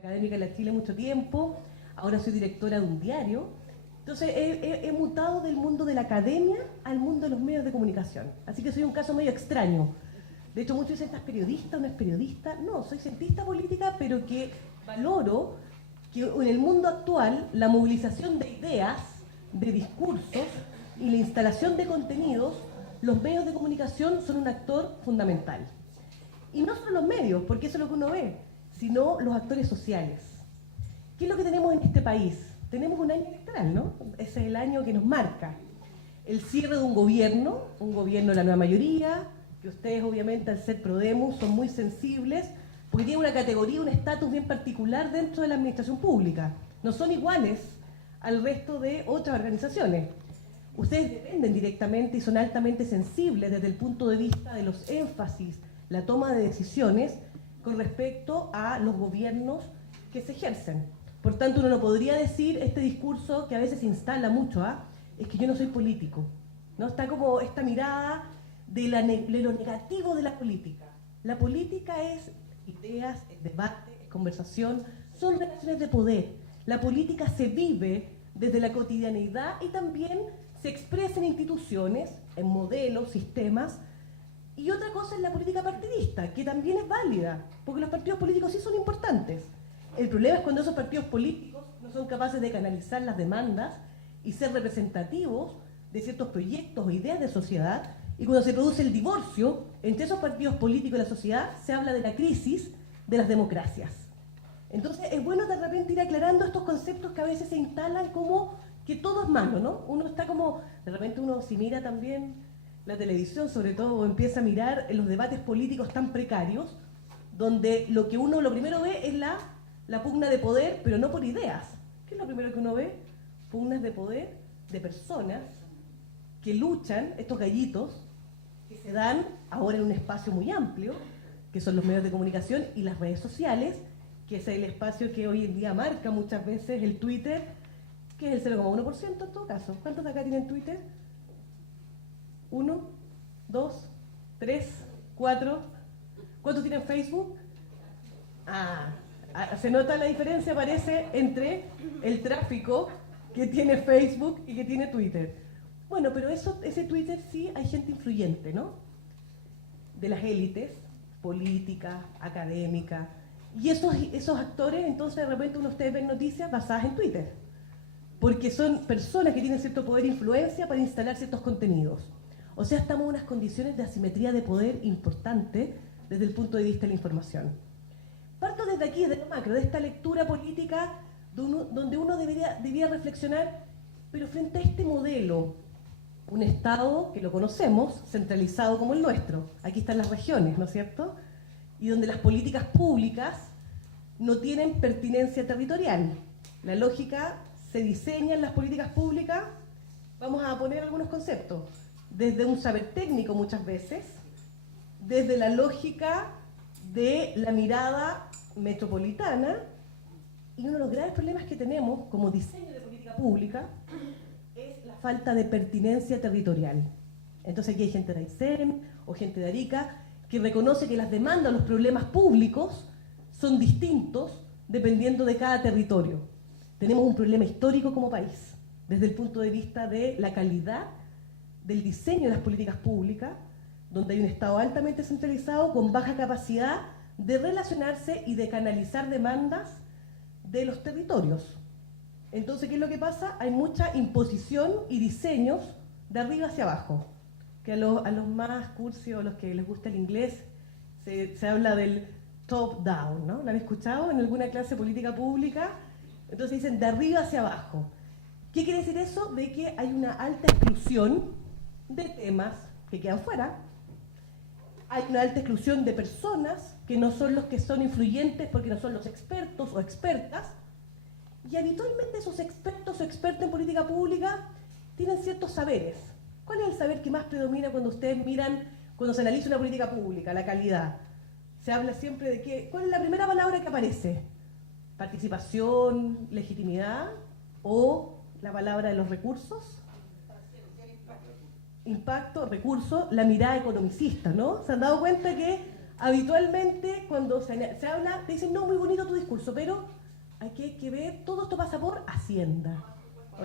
académica en la Chile mucho tiempo, ahora soy directora de un diario. Entonces he mutado del mundo de la academia al mundo de los medios de comunicación. Así que soy un caso medio extraño. De hecho, muchos dicen, ¿estás periodista o no es periodista? No, soy cientista política, pero que valoro que en el mundo actual la movilización de ideas, de discursos y la instalación de contenidos, los medios de comunicación son un actor fundamental. Y no solo los medios, porque eso es lo que uno ve, sino los actores sociales. ¿Qué es lo que tenemos en este país? Tenemos un año electoral, ¿no? Ese es el año que nos marca. El cierre de un gobierno de la nueva mayoría, que ustedes obviamente al ser Prodemus son muy sensibles, porque tienen una categoría, un estatus bien particular dentro de la administración pública. No son iguales al resto de otras organizaciones. Ustedes dependen directamente y son altamente sensibles desde el punto de vista de los énfasis, la toma de decisiones con respecto a los gobiernos que se ejercen. Por tanto, uno no podría decir este discurso que a veces se instala mucho, es que yo no soy político, ¿no? Está como esta mirada de lo negativo de la política. La política es ideas, es debate, es conversación, son relaciones de poder. La política se vive desde la cotidianeidad y también se expresa en instituciones, en modelos, sistemas. Y otra cosa es la política partidista, que también es válida, porque los partidos políticos sí son importantes. El problema es cuando esos partidos políticos no son capaces de canalizar las demandas y ser representativos de ciertos proyectos o ideas de sociedad, y cuando se produce el divorcio entre esos partidos políticos y la sociedad, se habla de la crisis de las democracias. Entonces es bueno de repente ir aclarando estos conceptos que a veces se instalan como que todo es malo, ¿no? Uno está como, de repente uno si mira también la televisión sobre todo, o empieza a mirar en los debates políticos tan precarios, donde lo que uno lo primero ve es la pugna de poder, pero no por ideas. ¿Qué es lo primero que uno ve? Pugnas de poder de personas que luchan, estos gallitos, que se dan ahora en un espacio muy amplio, que son los medios de comunicación y las redes sociales, que es el espacio que hoy en día marca muchas veces el Twitter, que es el 0,1% en todo caso. ¿Cuántos de acá tienen Twitter? 1, 2, 3, 4. ¿Cuántos tienen Facebook? Se nota la diferencia, parece, entre el tráfico que tiene Facebook y que tiene Twitter. Bueno, pero ese Twitter sí hay gente influyente, ¿no? De las élites, políticas, académicas. Y esos actores, entonces de repente ustedes ven noticias basadas en Twitter. Porque son personas que tienen cierto poder e influencia para instalar ciertos contenidos. O sea, estamos en unas condiciones de asimetría de poder importante desde el punto de vista de la información. Parto desde aquí, desde lo macro, de esta lectura política donde uno debería reflexionar, pero frente a este modelo, un Estado que lo conocemos, centralizado como el nuestro, aquí están las regiones, ¿no es cierto? Y donde las políticas públicas no tienen pertinencia territorial. La lógica se diseña en las políticas públicas, vamos a poner algunos conceptos, desde un saber técnico muchas veces, desde la lógica de la mirada metropolitana, y uno de los graves problemas que tenemos como diseño de política pública es la falta de pertinencia territorial. Entonces aquí hay gente de Aysén o gente de Arica que reconoce que las demandas, los problemas públicos son distintos dependiendo de cada territorio. Tenemos un problema histórico como país, desde el punto de vista de la calidad del diseño de las políticas públicas, donde hay un Estado altamente centralizado con baja capacidad de relacionarse y de canalizar demandas de los territorios. Entonces, ¿qué es lo que pasa? Hay mucha imposición y diseños de arriba hacia abajo, que a los más cursi o a los que les gusta el inglés se habla del top-down, ¿no? ¿Lo han escuchado en alguna clase de política pública? Entonces dicen de arriba hacia abajo. ¿Qué quiere decir eso? De que hay una alta exclusión de temas que quedan fuera. Hay una alta exclusión de personas que no son los que son influyentes porque no son los expertos o expertas. Y habitualmente esos expertos o expertas en política pública tienen ciertos saberes. ¿Cuál es el saber que más predomina cuando ustedes miran, cuando se analiza una política pública? La calidad. Se habla siempre de que, ¿cuál es la primera palabra que aparece? Participación, legitimidad o la palabra de los recursos. Impacto, recurso, la mirada economicista, ¿no? ¿Se han dado cuenta que Habitualmente, cuando se habla, te dicen, no, muy bonito tu discurso, pero aquí hay que ver, todo esto pasa por Hacienda,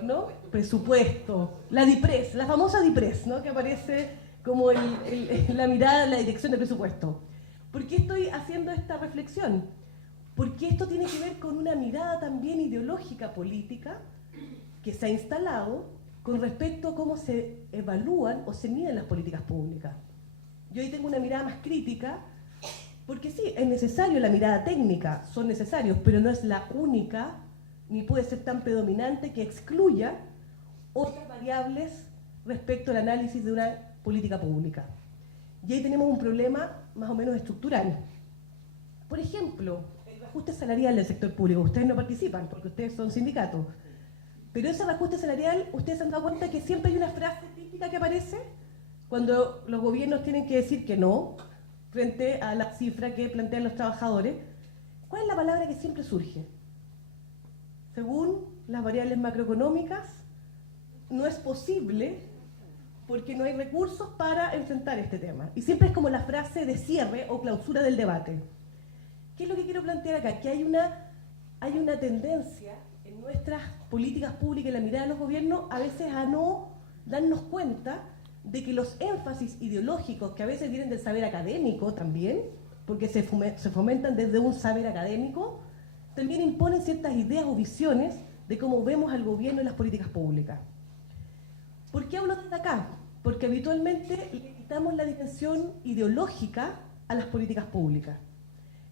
¿no? Presupuesto, la DIPRES, la famosa DIPRES, ¿no? Que aparece como la mirada, la dirección de presupuesto. ¿Por qué estoy haciendo esta reflexión? Porque esto tiene que ver con una mirada también ideológica política que se ha instalado con respecto a cómo se evalúan o se miden las políticas públicas. Yo ahí tengo una mirada más crítica, porque sí, es necesario la mirada técnica, son necesarios, pero no es la única, ni puede ser tan predominante que excluya otras variables respecto al análisis de una política pública. Y ahí tenemos un problema más o menos estructural. Por ejemplo, el reajuste salarial del sector público. Ustedes no participan porque ustedes son sindicatos. Pero ese reajuste salarial, ustedes se han dado cuenta que siempre hay una frase típica que aparece cuando los gobiernos tienen que decir que no frente a la cifra que plantean los trabajadores. ¿Cuál es la palabra que siempre surge? Según las variables macroeconómicas, no es posible porque no hay recursos para enfrentar este tema. Y siempre es como la frase de cierre o clausura del debate. ¿Qué es lo que quiero plantear acá? Que hay una tendencia en nuestras políticas públicas, en la mirada de los gobiernos, a veces a no darnos cuenta de que los énfasis ideológicos, que a veces vienen del saber académico también, porque se fomentan desde un saber académico, también imponen ciertas ideas o visiones de cómo vemos al gobierno y las políticas públicas. ¿Por qué hablo desde acá? Porque habitualmente le quitamos la dimensión ideológica a las políticas públicas.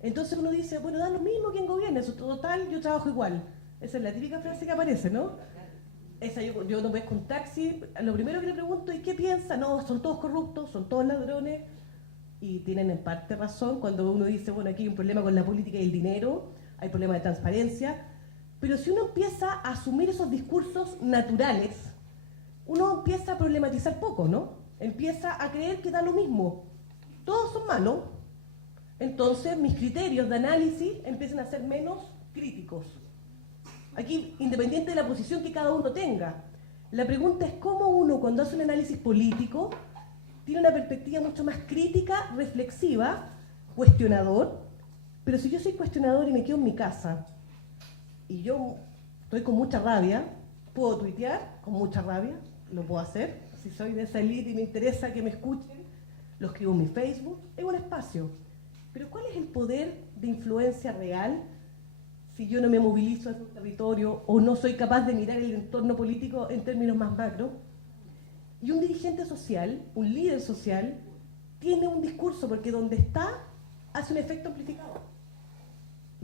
Entonces uno dice, bueno, da lo mismo quien gobierne, eso total, yo trabajo igual. Esa es la típica frase que aparece, ¿no? Esa yo no ves con taxi, lo primero que le pregunto, ¿y qué piensa? No, son todos corruptos, son todos ladrones, y tienen en parte razón cuando uno dice, bueno, aquí hay un problema con la política y el dinero, hay problemas de transparencia, pero si uno empieza a asumir esos discursos naturales, uno empieza a problematizar poco, ¿no? Empieza a creer que da lo mismo. Todos son malos, entonces mis criterios de análisis empiezan a ser menos críticos. Aquí, independiente de la posición que cada uno tenga, la pregunta es cómo uno, cuando hace un análisis político, tiene una perspectiva mucho más crítica, reflexiva, cuestionador. Pero si yo soy cuestionador y me quedo en mi casa, y yo estoy con mucha rabia, puedo tuitear con mucha rabia, lo puedo hacer. Si soy de esa elite y me interesa que me escuchen, lo escribo en mi Facebook, es un espacio. Pero ¿cuál es el poder de influencia real si yo no me movilizo en un territorio o no soy capaz de mirar el entorno político en términos más macro? Y un dirigente social, un líder social, tiene un discurso porque donde está hace un efecto amplificador.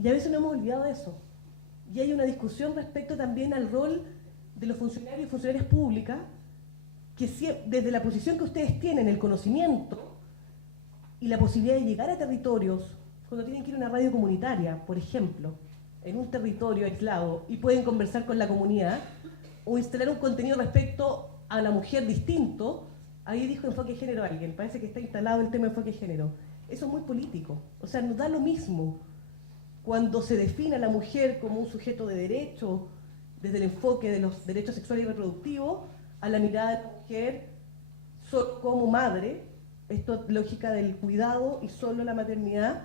Y a veces no hemos olvidado eso. Y hay una discusión respecto también al rol de los funcionarios y funcionarias públicas, que desde la posición que ustedes tienen, el conocimiento y la posibilidad de llegar a territorios, cuando tienen que ir a una radio comunitaria, por ejemplo, en un territorio aislado, y pueden conversar con la comunidad, o instalar un contenido respecto a la mujer distinto, ahí dijo enfoque de género alguien, parece que está instalado el tema de enfoque de género. Eso es muy político, o sea, nos da lo mismo cuando se define a la mujer como un sujeto de derecho, desde el enfoque de los derechos sexuales y reproductivos, a la mirada de la mujer solo como madre, esto es lógica del cuidado y solo la maternidad,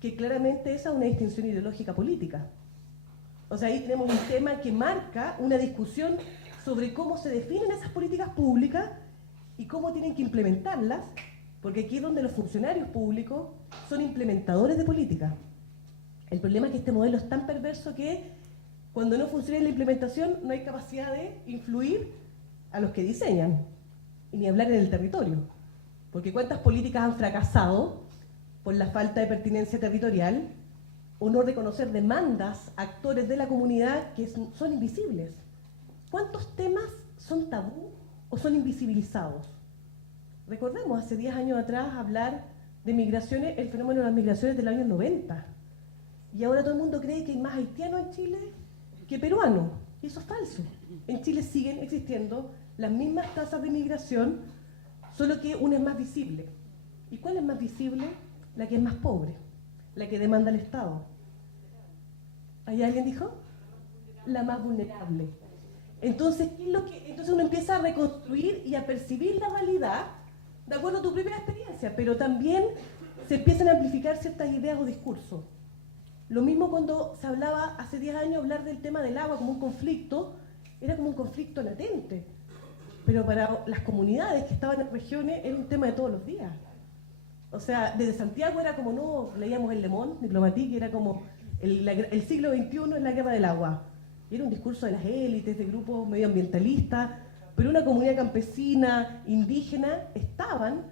que claramente esa es una distinción ideológica política. O sea, ahí tenemos un tema que marca una discusión sobre cómo se definen esas políticas públicas y cómo tienen que implementarlas, porque aquí es donde los funcionarios públicos son implementadores de políticas. El problema es que este modelo es tan perverso que cuando no funciona la implementación no hay capacidad de influir a los que diseñan, y ni hablar en el territorio. Porque cuántas políticas han fracasado por la falta de pertinencia territorial o no reconocer demandas, actores de la comunidad que son invisibles. ¿Cuántos temas son tabú o son invisibilizados? Recordemos, hace 10 años atrás hablar de migraciones, el fenómeno de las migraciones del año 90. Y ahora todo el mundo cree que hay más haitianos en Chile que peruanos. Y eso es falso. En Chile siguen existiendo las mismas tasas de migración, solo que una es más visible. ¿Y cuál es más visible? La que es más pobre, la que demanda el Estado. ¿Hay alguien dijo? La más vulnerable. Entonces, entonces uno empieza a reconstruir y a percibir la realidad de acuerdo a tu propia experiencia, pero también se empiezan a amplificar ciertas ideas o discursos. Lo mismo cuando se hablaba hace 10 años, hablar del tema del agua como un conflicto, era como un conflicto latente. Pero para las comunidades que estaban en regiones era un tema de todos los días. O sea, desde Santiago era como, no, leíamos el Le Monde Diplomatique, era como el siglo XXI es la guerra del agua. Y era un discurso de las élites, de grupos medioambientalistas, pero una comunidad campesina, indígena, estaban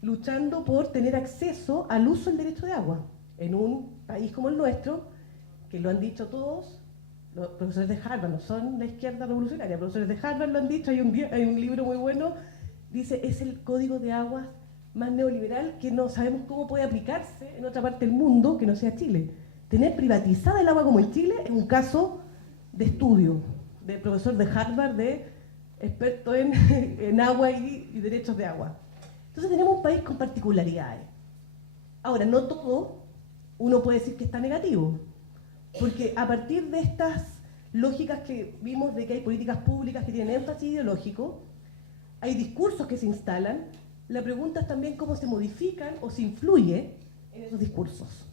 luchando por tener acceso al uso del derecho de agua. En un país como el nuestro, que lo han dicho todos, los profesores de Harvard, no son la izquierda revolucionaria, profesores de Harvard lo han dicho, hay un libro muy bueno, dice, es el código de aguas más neoliberal que no sabemos cómo puede aplicarse en otra parte del mundo que no sea Chile. Tener privatizada el agua como en Chile es un caso de estudio, de profesor de Harvard, de experto en agua y derechos de agua. Entonces tenemos un país con particularidades. Ahora, no todo uno puede decir que está negativo, porque a partir de estas lógicas que vimos de que hay políticas públicas que tienen énfasis ideológico, hay discursos que se instalan, la pregunta es también cómo se modifican o se influye en esos discursos.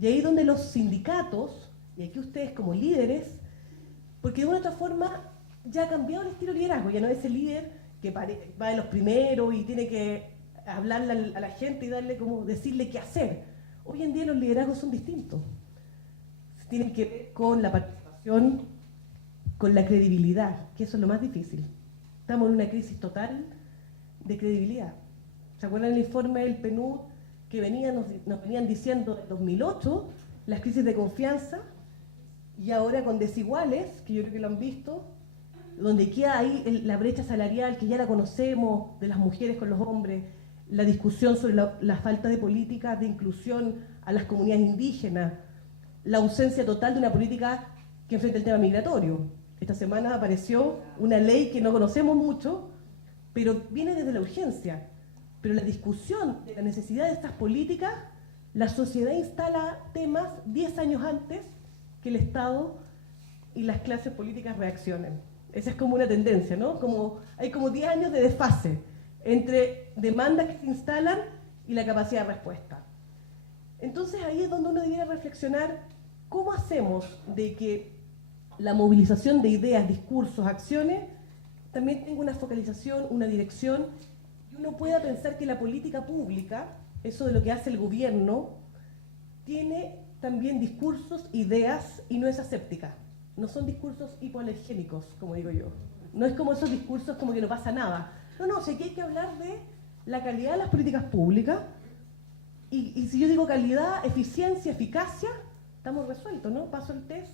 Y ahí donde los sindicatos, y aquí ustedes como líderes, porque de una u otra forma ya ha cambiado el estilo de liderazgo, ya no es el líder que va de los primeros y tiene que hablarle a la gente y decirle qué hacer. Hoy en día los liderazgos son distintos. Tienen que ver con la participación, con la credibilidad, que eso es lo más difícil. Estamos en una crisis total de credibilidad. ¿Se acuerdan el informe del PNUD que nos venían diciendo en 2008 las crisis de confianza? Y ahora con Desiguales, que yo creo que lo han visto, donde queda ahí la brecha salarial, que ya la conocemos, de las mujeres con los hombres, la discusión sobre la falta de políticas de inclusión a las comunidades indígenas, la ausencia total de una política que enfrente el tema migratorio. Esta semana apareció una ley que no conocemos mucho, pero viene desde la urgencia. Pero la discusión de la necesidad de estas políticas, la sociedad instala temas 10 años antes que el Estado y las clases políticas reaccionen. Esa es como una tendencia, ¿no? Hay como 10 años de desfase entre demandas que se instalan y la capacidad de respuesta. Entonces ahí es donde uno debería reflexionar cómo hacemos de que la movilización de ideas, discursos, acciones también tenga una focalización, una dirección, y uno pueda pensar que la política pública, eso de lo que hace el gobierno, tiene también discursos, ideas, y no es aséptica. No son discursos hipoalergénicos, como digo yo. No es como esos discursos como que no pasa nada. No, sé que hay que hablar de la calidad de las políticas públicas, y si yo digo calidad, eficiencia, eficacia, estamos resueltos, ¿no? Paso el test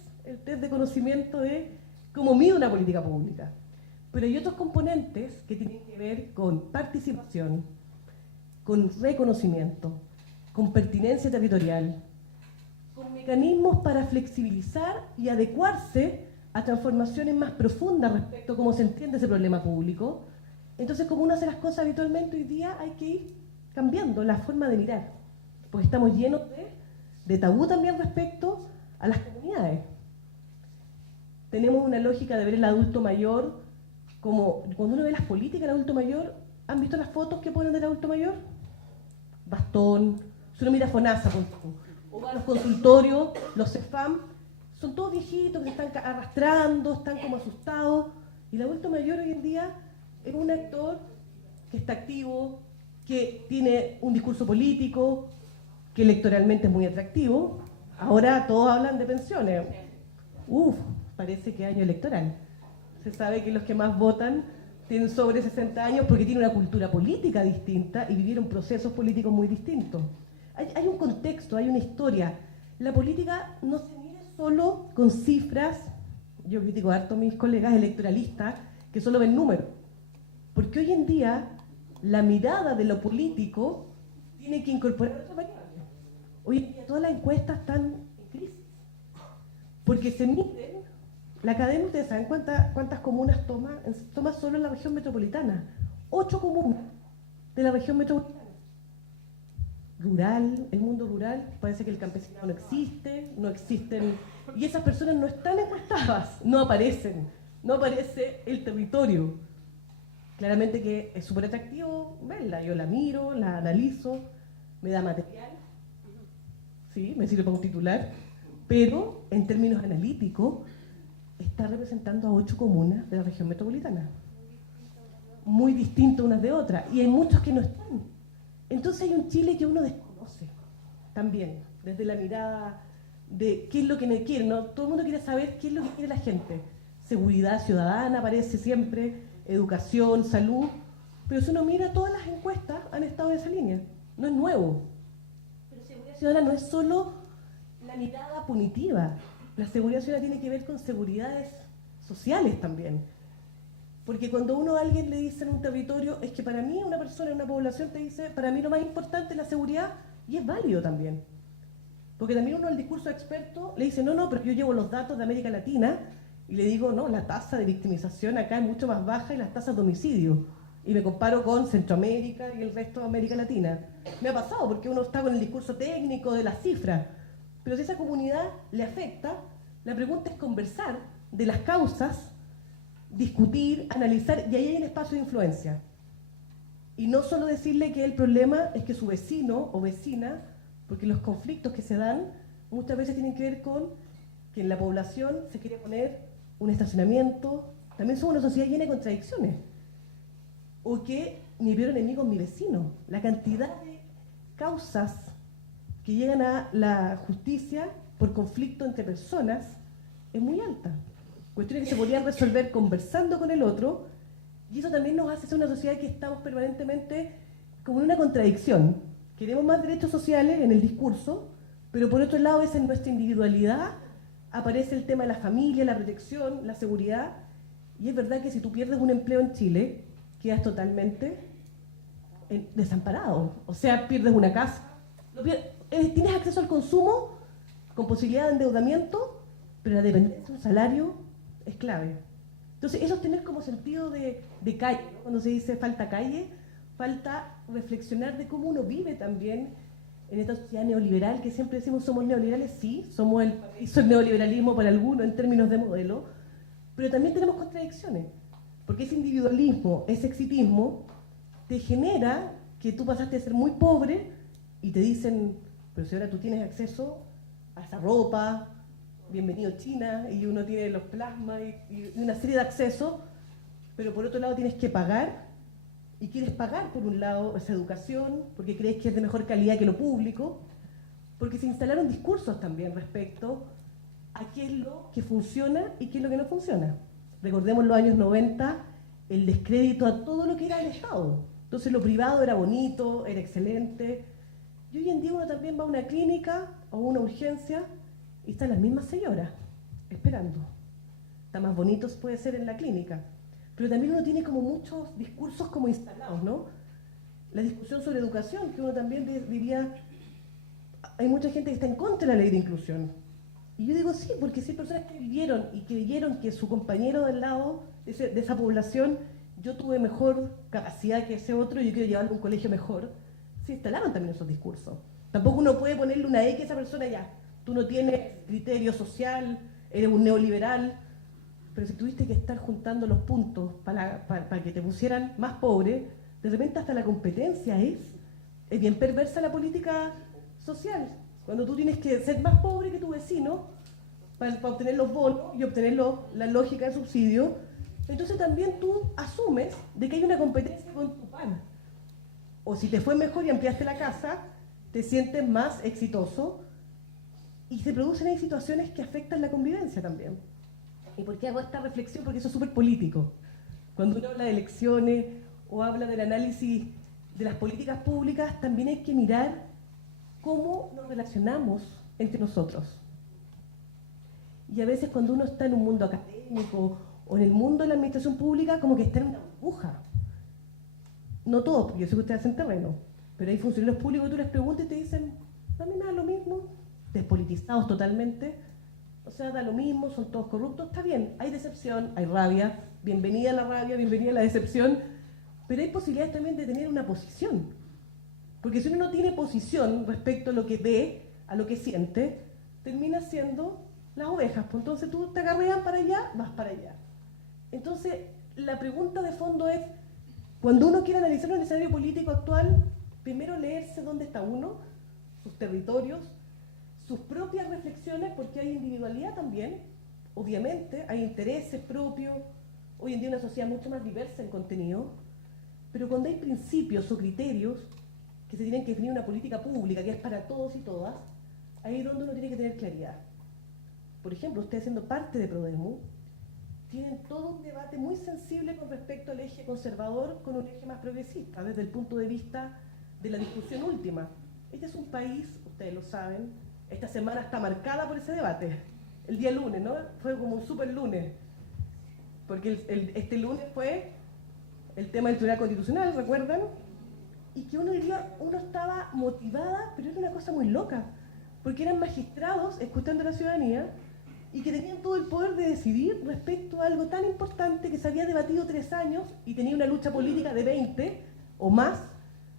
de conocimiento de cómo mide una política pública. Pero hay otros componentes que tienen que ver con participación, con reconocimiento, con pertinencia territorial, con mecanismos para flexibilizar y adecuarse a transformaciones más profundas respecto a cómo se entiende ese problema público. Entonces, como uno hace las cosas habitualmente, hoy día hay que ir cambiando la forma de mirar, porque estamos llenos de tabú también respecto a las comunidades. Tenemos una lógica de ver el adulto mayor como, cuando uno ve las políticas del adulto mayor, ¿han visto las fotos que ponen del adulto mayor? Bastón, si uno mira FONASA, o va a los consultorios, los CEFAM, son todos viejitos que se están arrastrando, están como asustados, y el adulto mayor hoy en día es un actor que está activo, que tiene un discurso político, que electoralmente es muy atractivo. Ahora todos hablan de pensiones. Parece que año electoral. Se sabe que los que más votan tienen sobre 60 años porque tienen una cultura política distinta y vivieron procesos políticos muy distintos. Hay un contexto, hay una historia. La política no se mide solo con cifras. Yo critico harto a mis colegas electoralistas que solo ven números. Porque hoy en día la mirada de lo político tiene que incorporar otra variable. Hoy en día todas las encuestas están en crisis. Porque se miden, la academia, ustedes saben cuántas comunas toma solo en la región metropolitana. 8 comunas de la región metropolitana. Rural, el mundo rural, parece que el campesinado no existen, y esas personas no están encuestadas, no aparece el territorio. Claramente que es súper atractivo verla, yo la miro, la analizo, me da material, sí, me sirve para un titular, pero en términos analíticos está representando a 8 comunas de la región metropolitana, muy distintas unas de otras, y hay muchos que no están. Entonces hay un Chile que uno desconoce también, desde la mirada de qué es lo que me quiere, ¿no? Todo el mundo quiere saber qué es lo que quiere la gente. Seguridad ciudadana aparece siempre, educación, salud, pero si uno mira todas las encuestas han estado en esa línea, no es nuevo. Pero seguridad ciudadana no es solo la mirada punitiva, la seguridad ciudadana tiene que ver con seguridades sociales también. Porque cuando uno a alguien le dice en un territorio, es que para mí una persona en una población te dice, para mí lo más importante es la seguridad, y es válido también. Porque también uno al discurso experto le dice, no, pero yo llevo los datos de América Latina, y le digo, no, la tasa de victimización acá es mucho más baja y las tasas de homicidio. Y me comparo con Centroamérica y el resto de América Latina. Me ha pasado porque uno está con el discurso técnico de las cifras, pero si esa comunidad le afecta, la pregunta es conversar de las causas, discutir, analizar, y ahí hay un espacio de influencia. Y no solo decirle que el problema es que su vecino o vecina, porque los conflictos que se dan muchas veces tienen que ver con que en la población se quiere poner un estacionamiento, también somos una sociedad llena de contradicciones, o que mi peor enemigo es mi vecino. La cantidad de causas que llegan a la justicia por conflicto entre personas es muy alta. Cuestiones que se podrían resolver conversando con el otro, y eso también nos hace ser una sociedad que estamos permanentemente como en una contradicción. Queremos más derechos sociales en el discurso, pero por otro lado es en nuestra individualidad aparece el tema de la familia, la protección, la seguridad, y es verdad que si tú pierdes un empleo en Chile, quedas totalmente desamparado. O sea, pierdes una casa, tienes acceso al consumo con posibilidad de endeudamiento, pero la dependencia de un salario es clave. Entonces, eso es tener como sentido de calle, ¿no? Cuando se dice falta calle, falta reflexionar de cómo uno vive también en esta sociedad neoliberal, que siempre decimos somos neoliberales, sí, somos el paraíso del neoliberalismo para algunos en términos de modelo, pero también tenemos contradicciones, porque ese individualismo, ese exitismo, te genera que tú pasaste a ser muy pobre y te dicen, pero si ahora tú tienes acceso a esa ropa, bienvenido China, y uno tiene los plasmas y una serie de accesos, pero por otro lado tienes que pagar, y quieres pagar por un lado esa educación, porque crees que es de mejor calidad que lo público, porque se instalaron discursos también respecto a qué es lo que funciona y qué es lo que no funciona. Recordemos los años 90, el descrédito a todo lo que era el Estado. Entonces lo privado era bonito, era excelente, y hoy en día uno también va a una clínica o a una urgencia y están las mismas señoras esperando. Está más bonito puede ser en la clínica, pero también uno tiene como muchos discursos como instalados, ¿no? La discusión sobre educación, que uno también diría, hay mucha gente que está en contra de la ley de inclusión. Y yo digo sí, porque si hay personas que vivieron y creyeron que su compañero del lado de esa población, yo tuve mejor capacidad que ese otro y yo quiero llevarlo a un colegio mejor, se instalaron también esos discursos. Tampoco uno puede ponerle una X a esa persona ya. Tú no tienes criterio social, eres un neoliberal, pero si tuviste que estar juntando los puntos para que te pusieran más pobre, de repente hasta la competencia es bien perversa la política social. Cuando tú tienes que ser más pobre que tu vecino para obtener los bonos y obtener la lógica de subsidio, entonces también tú asumes de que hay una competencia con tu pan. O si te fue mejor y ampliaste la casa, te sientes más exitoso. Y se producen ahí situaciones que afectan la convivencia también. ¿Y por qué hago esta reflexión? Porque eso es súper político. Cuando uno habla de elecciones o habla del análisis de las políticas públicas, también hay que mirar cómo nos relacionamos entre nosotros. Y a veces cuando uno está en un mundo académico o en el mundo de la administración pública, como que está en una burbuja. No todos, porque yo sé que ustedes hacen terreno, pero hay funcionarios públicos que tú les preguntas y te dicen, a mí me da lo mismo, despolitizados totalmente, o sea, da lo mismo, son todos corruptos, está bien, hay decepción, hay rabia, bienvenida a la rabia, bienvenida a la decepción, pero hay posibilidades también de tener una posición, porque si uno no tiene posición respecto a lo que ve, a lo que siente, termina siendo las ovejas, pues entonces tú te agarrean para allá, vas para allá. Entonces, la pregunta de fondo es, cuando uno quiere analizar un escenario político actual, primero leerse dónde está uno, sus territorios, sus propias reflexiones, porque hay individualidad también, obviamente, hay intereses propios, hoy en día una sociedad mucho más diversa en contenido, pero cuando hay principios o criterios que se tienen que definir una política pública que es para todos y todas, ahí es donde uno tiene que tener claridad. Por ejemplo, ustedes siendo parte de Prodemu, tienen todo un debate muy sensible con respecto al eje conservador con un eje más progresista, desde el punto de vista de la discusión última. Este es un país, ustedes lo saben, esta semana está marcada por ese debate. El día lunes, ¿no? Fue como un super lunes, porque este lunes fue el tema del Tribunal Constitucional, ¿recuerdan? Y que uno estaba motivada, pero era una cosa muy loca, porque eran magistrados escuchando a la ciudadanía y que tenían todo el poder de decidir respecto a algo tan importante que se había debatido 3 años y tenía una lucha política de 20 o más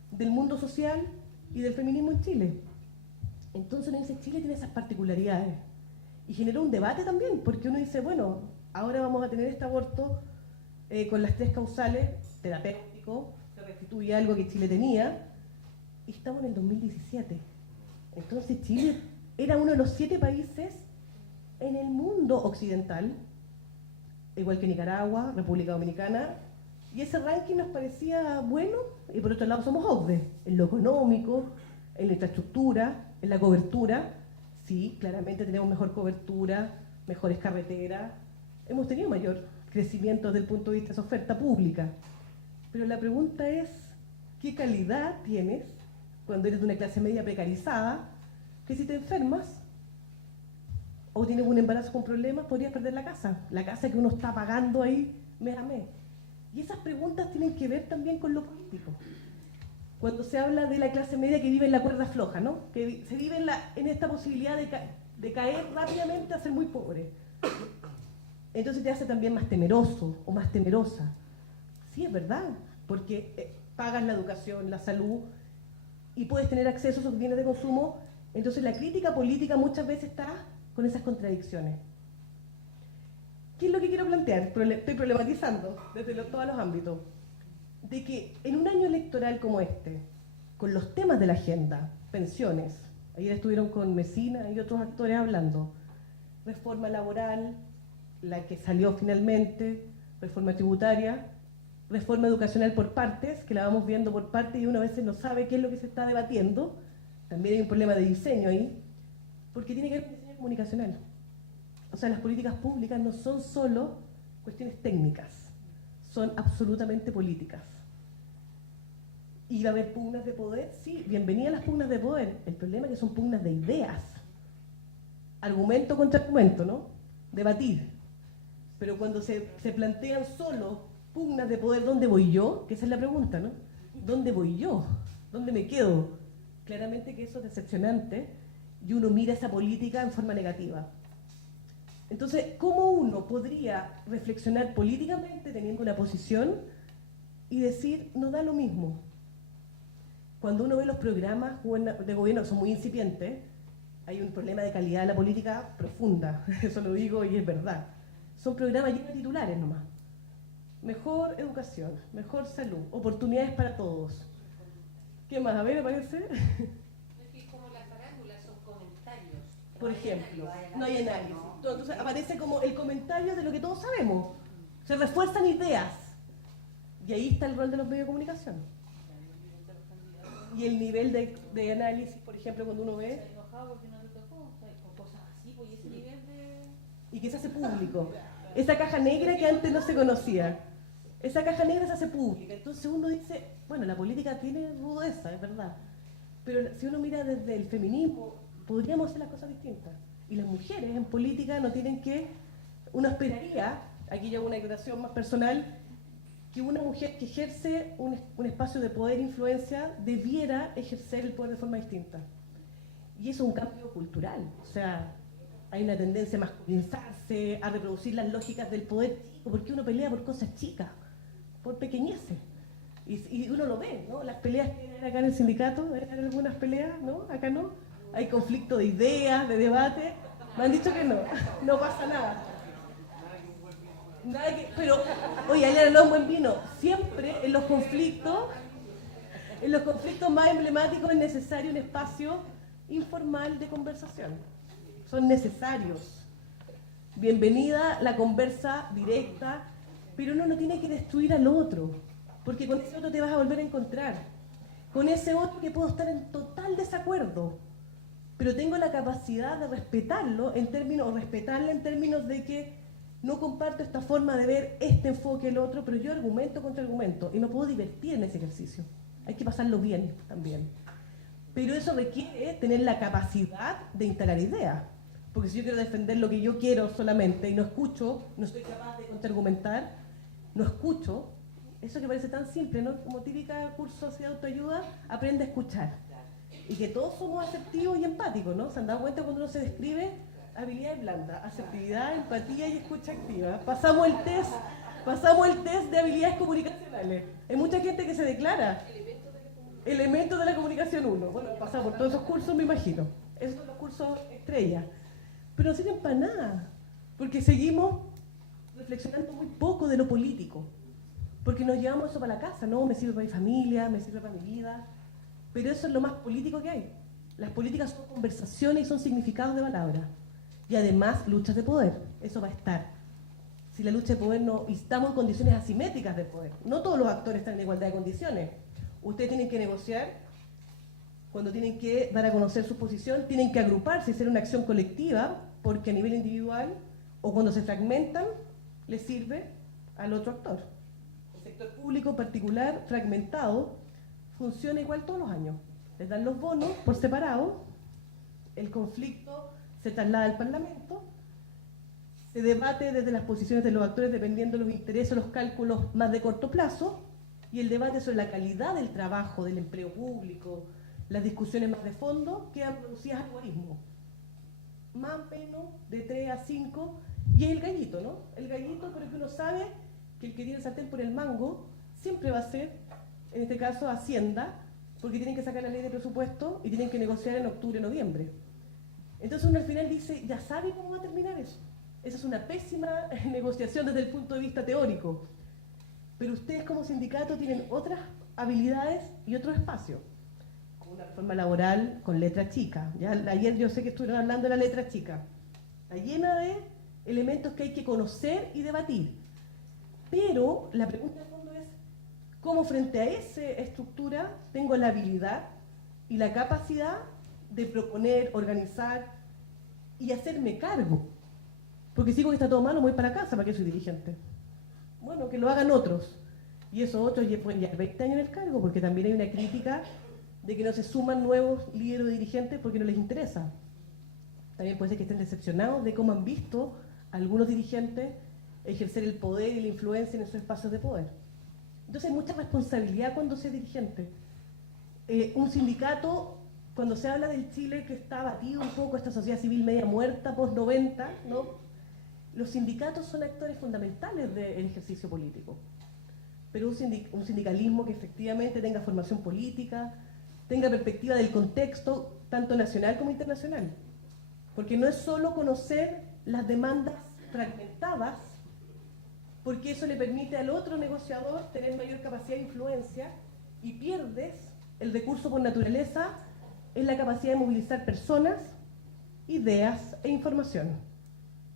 del mundo social y del feminismo en Chile. Entonces uno dice, Chile tiene esas particularidades. Y generó un debate también, porque uno dice, bueno, ahora vamos a tener este aborto con las 3 causales, terapéutico, se restituye algo que Chile tenía, y estamos en el 2017. Entonces Chile era uno de los 7 países en el mundo occidental, igual que Nicaragua, República Dominicana, y ese ranking nos parecía bueno, y por otro lado somos OCDE, en lo económico, en la infraestructura, en la cobertura. Sí, claramente tenemos mejor cobertura, mejores carreteras, hemos tenido mayor crecimiento desde el punto de vista de esa oferta pública. Pero la pregunta es, ¿qué calidad tienes cuando eres de una clase media precarizada, que si te enfermas o tienes un embarazo con problemas, podrías perder la casa que uno está pagando ahí mes a mes? Y esas preguntas tienen que ver también con lo político. Cuando se habla de la clase media que vive en la cuerda floja, ¿no? Que se vive en esta posibilidad de caer rápidamente a ser muy pobre. Entonces te hace también más temeroso o más temerosa. Sí, es verdad, porque pagas la educación, la salud y puedes tener acceso a esos bienes de consumo. Entonces la crítica política muchas veces está con esas contradicciones. ¿Qué es lo que quiero plantear? Estoy problematizando desde todos los ámbitos. De que en un año electoral como este, con los temas de la agenda, pensiones, ayer estuvieron con Mesina y otros actores hablando, reforma laboral, la que salió finalmente, reforma tributaria, reforma educacional por partes, que la vamos viendo por partes y uno a veces no sabe qué es lo que se está debatiendo. También hay un problema de diseño ahí, porque tiene que ver con diseño comunicacional. O sea, las políticas públicas no son solo cuestiones técnicas, son absolutamente políticas. ¿Y va a haber pugnas de poder? Sí, bienvenidas las pugnas de poder. El problema es que son pugnas de ideas. Argumento contra argumento, ¿no? Debatir. Pero cuando se plantean solo pugnas de poder, ¿dónde voy yo? Que esa es la pregunta, ¿no? ¿Dónde voy yo? ¿Dónde me quedo? Claramente que eso es decepcionante y uno mira esa política en forma negativa. Entonces, ¿cómo uno podría reflexionar políticamente teniendo una posición y decir, no da lo mismo? Cuando uno ve los programas de gobierno que son muy incipientes, hay un problema de calidad de la política profunda, eso lo digo y es verdad. Son programas llenos de titulares nomás. Mejor educación, mejor salud, oportunidades para todos. ¿Qué más? A ver, ¿me parece? Es que como la farándula son comentarios. Por ejemplo, no hay análisis. Entonces aparece como el comentario de lo que todos sabemos. Se refuerzan ideas. Y ahí está el rol de los medios de comunicación. Y el nivel de análisis, por ejemplo, cuando uno ve... Porque no te tocó, con cosas así, pues ese nivel de... Y que se hace público. Esa caja negra que antes no se conocía. Esa caja negra se hace pública. Entonces uno dice, bueno, la política tiene rudeza, es verdad. Pero si uno mira desde el feminismo, podríamos hacer las cosas distintas. Y las mujeres en política no tienen que... Uno esperaría, aquí ya una declaración más personal, que una mujer que ejerce un espacio de poder e influencia debiera ejercer el poder de forma distinta. Y eso es un cambio cultural. O sea, hay una tendencia a masculinizarse, a reproducir las lógicas del poder chico, porque uno pelea por cosas chicas, por pequeñeces. Y uno lo ve, ¿no? Las peleas que hay acá en el sindicato, hay algunas peleas, ¿no? Acá no. Hay conflicto de ideas, de debate. Me han dicho que no, no pasa nada. Pero, oye, ayer habló un buen vino. Siempre en los conflictos En los conflictos más emblemáticos es necesario un espacio informal de conversación. Son necesarios. Bienvenida la conversa directa, pero uno no tiene que destruir al otro, porque con ese otro te vas a volver a encontrar. Con ese otro que puedo estar en total desacuerdo, pero tengo la capacidad de respetarlo en términos, o respetarla en términos de que no comparto esta forma de ver este enfoque el otro, pero yo argumento contra argumento y me puedo divertir en ese ejercicio. Hay que pasarlo bien también. Pero eso requiere tener la capacidad de instalar ideas. Porque si yo quiero defender lo que yo quiero solamente y no escucho, no soy capaz de contraargumentar, no escucho, eso que parece tan simple, ¿no? Como típica curso de autoayuda, aprende a escuchar. Y que todos somos asertivos y empáticos, ¿no? ¿Se han dado cuenta cuando uno se describe? Habilidades blandas, asertividad, empatía y escucha activa. Pasamos el test de habilidades comunicacionales. Hay mucha gente que se declara elementos de la comunicación 1. Bueno, pasamos por todos esos cursos, me imagino. Esos son los cursos estrella. Pero no sirven para nada, porque seguimos reflexionando muy poco de lo político. Porque nos llevamos eso para la casa, ¿no? Me sirve para mi familia, me sirve para mi vida. Pero eso es lo más político que hay. Las políticas son conversaciones y son significados de palabras. Y además, luchas de poder. Eso va a estar. Si la lucha de poder no... Y estamos en condiciones asimétricas de poder. No todos los actores están en igualdad de condiciones. Ustedes tienen que negociar, cuando tienen que dar a conocer su posición, tienen que agruparse y hacer una acción colectiva, porque a nivel individual, o cuando se fragmentan, les sirve al otro actor. El sector público particular, fragmentado, funciona igual todos los años. Les dan los bonos por separado, el conflicto se traslada al Parlamento, se debate desde las posiciones de los actores dependiendo de los intereses o los cálculos más de corto plazo, y el debate sobre la calidad del trabajo, del empleo público, las discusiones más de fondo, quedan producidas algoritmos. Más o menos de 3 a 5, y es el gallito, ¿no? El gallito, pero que uno sabe que el que tiene el sartén por el mango siempre va a ser, en este caso, Hacienda, porque tienen que sacar la ley de presupuesto y tienen que negociar en octubre, noviembre. Entonces uno al final dice, ya sabe cómo va a terminar eso. Esa es una pésima negociación desde el punto de vista teórico. Pero ustedes como sindicato tienen otras habilidades y otro espacio. Con una reforma laboral con letra chica. ¿Ya? Ayer yo sé que estuvieron hablando de la letra chica. Está llena de elementos que hay que conocer y debatir. Pero la pregunta de fondo es, ¿cómo frente a esa estructura tengo la habilidad y la capacidad de proponer, organizar y hacerme cargo? Porque si digo que está todo malo, me voy para casa, ¿para qué soy dirigente? Bueno, que lo hagan otros. Y esos otros ya pueden llevar 20 años en el cargo, porque también hay una crítica de que no se suman nuevos líderes o dirigentes porque no les interesa. También puede ser que estén decepcionados de cómo han visto a algunos dirigentes ejercer el poder y la influencia en esos espacios de poder. Entonces hay mucha responsabilidad cuando se es dirigente. Un sindicato, cuando se habla del Chile que está abatido un poco, esta sociedad civil media muerta, post-90, ¿no? Los sindicatos son actores fundamentales del ejercicio político. Pero un sindicalismo que efectivamente tenga formación política, tenga perspectiva del contexto, tanto nacional como internacional. Porque no es solo conocer las demandas fragmentadas, porque eso le permite al otro negociador tener mayor capacidad de influencia, y pierdes el recurso por naturaleza en la capacidad de movilizar personas, ideas e información.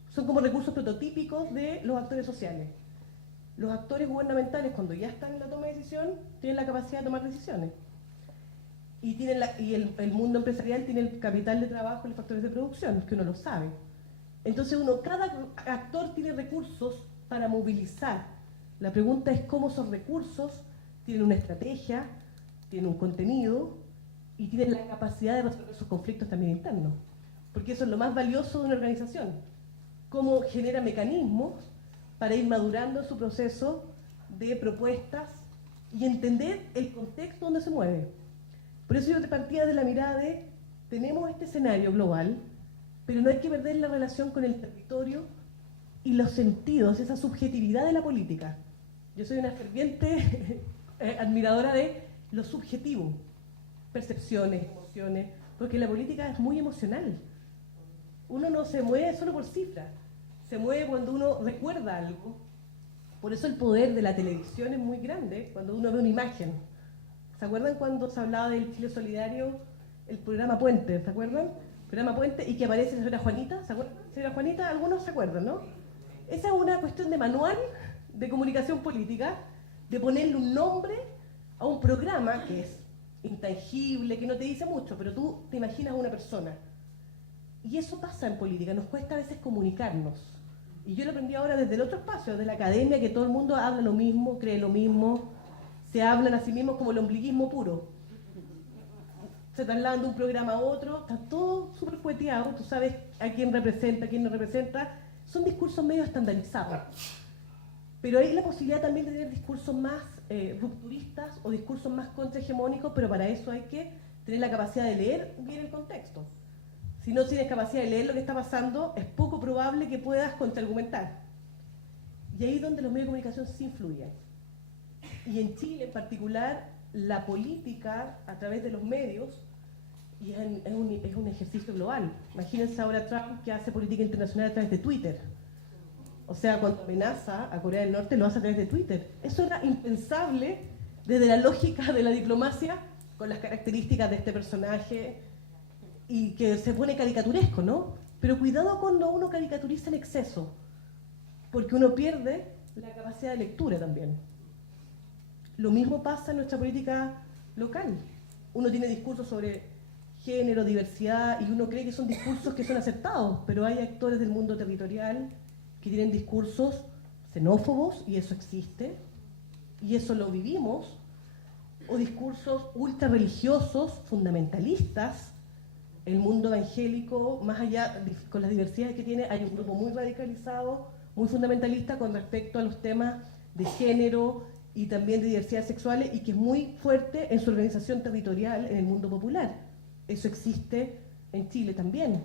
Son como recursos prototípicos de los actores sociales. Los actores gubernamentales, cuando ya están en la toma de decisión, tienen la capacidad de tomar decisiones. Y el mundo empresarial tiene el capital de trabajo y los factores de producción, que uno lo sabe. Entonces cada actor tiene recursos para movilizar. La pregunta es cómo esos recursos tienen una estrategia, tienen un contenido y tienen la capacidad de resolver sus conflictos también internos. Porque eso es lo más valioso de una organización. Cómo genera mecanismos para ir madurando su proceso de propuestas y entender el contexto donde se mueve. Por eso yo partía de la mirada de, tenemos este escenario global, pero no hay que perder la relación con el territorio y los sentidos, esa subjetividad de la política. Yo soy una ferviente admiradora de lo subjetivo, percepciones, emociones, porque la política es muy emocional. Uno no se mueve solo por cifras, se mueve cuando uno recuerda algo. Por eso el poder de la televisión es muy grande cuando uno ve una imagen. ¿Se acuerdan cuando se hablaba del Chile Solidario, el programa Puente? ¿Se acuerdan? Programa Puente, y que aparece la señora Juanita. ¿Se acuerdan? Señora Juanita, algunos se acuerdan, ¿no? Esa es una cuestión de manual de comunicación política, de ponerle un nombre a un programa que es intangible, que no te dice mucho, pero tú te imaginas a una persona. Y eso pasa en política, nos cuesta a veces comunicarnos. Y yo lo aprendí ahora desde el otro espacio, desde la academia, que todo el mundo habla lo mismo, cree lo mismo, se hablan a sí mismos como el ombliguismo puro. Se trasladan de un programa a otro, está todo súper cueteado, tú sabes a quién representa, a quién no representa. Son discursos medio estandarizados. Pero hay la posibilidad también de tener discursos más rupturistas o discursos más contrahegemónicos, pero para eso hay que tener la capacidad de leer bien el contexto. Si no tienes capacidad de leer lo que está pasando, es poco probable que puedas contraargumentar. Y ahí es donde los medios de comunicación sí influyen. Y en Chile en particular, la política a través de los medios, y es un ejercicio global. Imagínense ahora Trump que hace política internacional a través de Twitter. O sea, cuando amenaza a Corea del Norte lo hace a través de Twitter. Eso era impensable desde la lógica de la diplomacia, con las características de este personaje, y que se pone caricaturesco, ¿no? Pero cuidado cuando uno caricaturiza en exceso, porque uno pierde la capacidad de lectura también. Lo mismo pasa en nuestra política local. Uno tiene discursos sobre género, diversidad, y uno cree que son discursos que son aceptados, pero hay actores del mundo territorial que tienen discursos xenófobos, y eso existe, y eso lo vivimos, o discursos ultra religiosos, fundamentalistas. El mundo evangélico, más allá, con las diversidades que tiene, hay un grupo muy radicalizado, muy fundamentalista con respecto a los temas de género y también de diversidades sexuales, y que es muy fuerte en su organización territorial en el mundo popular. Eso existe en Chile también.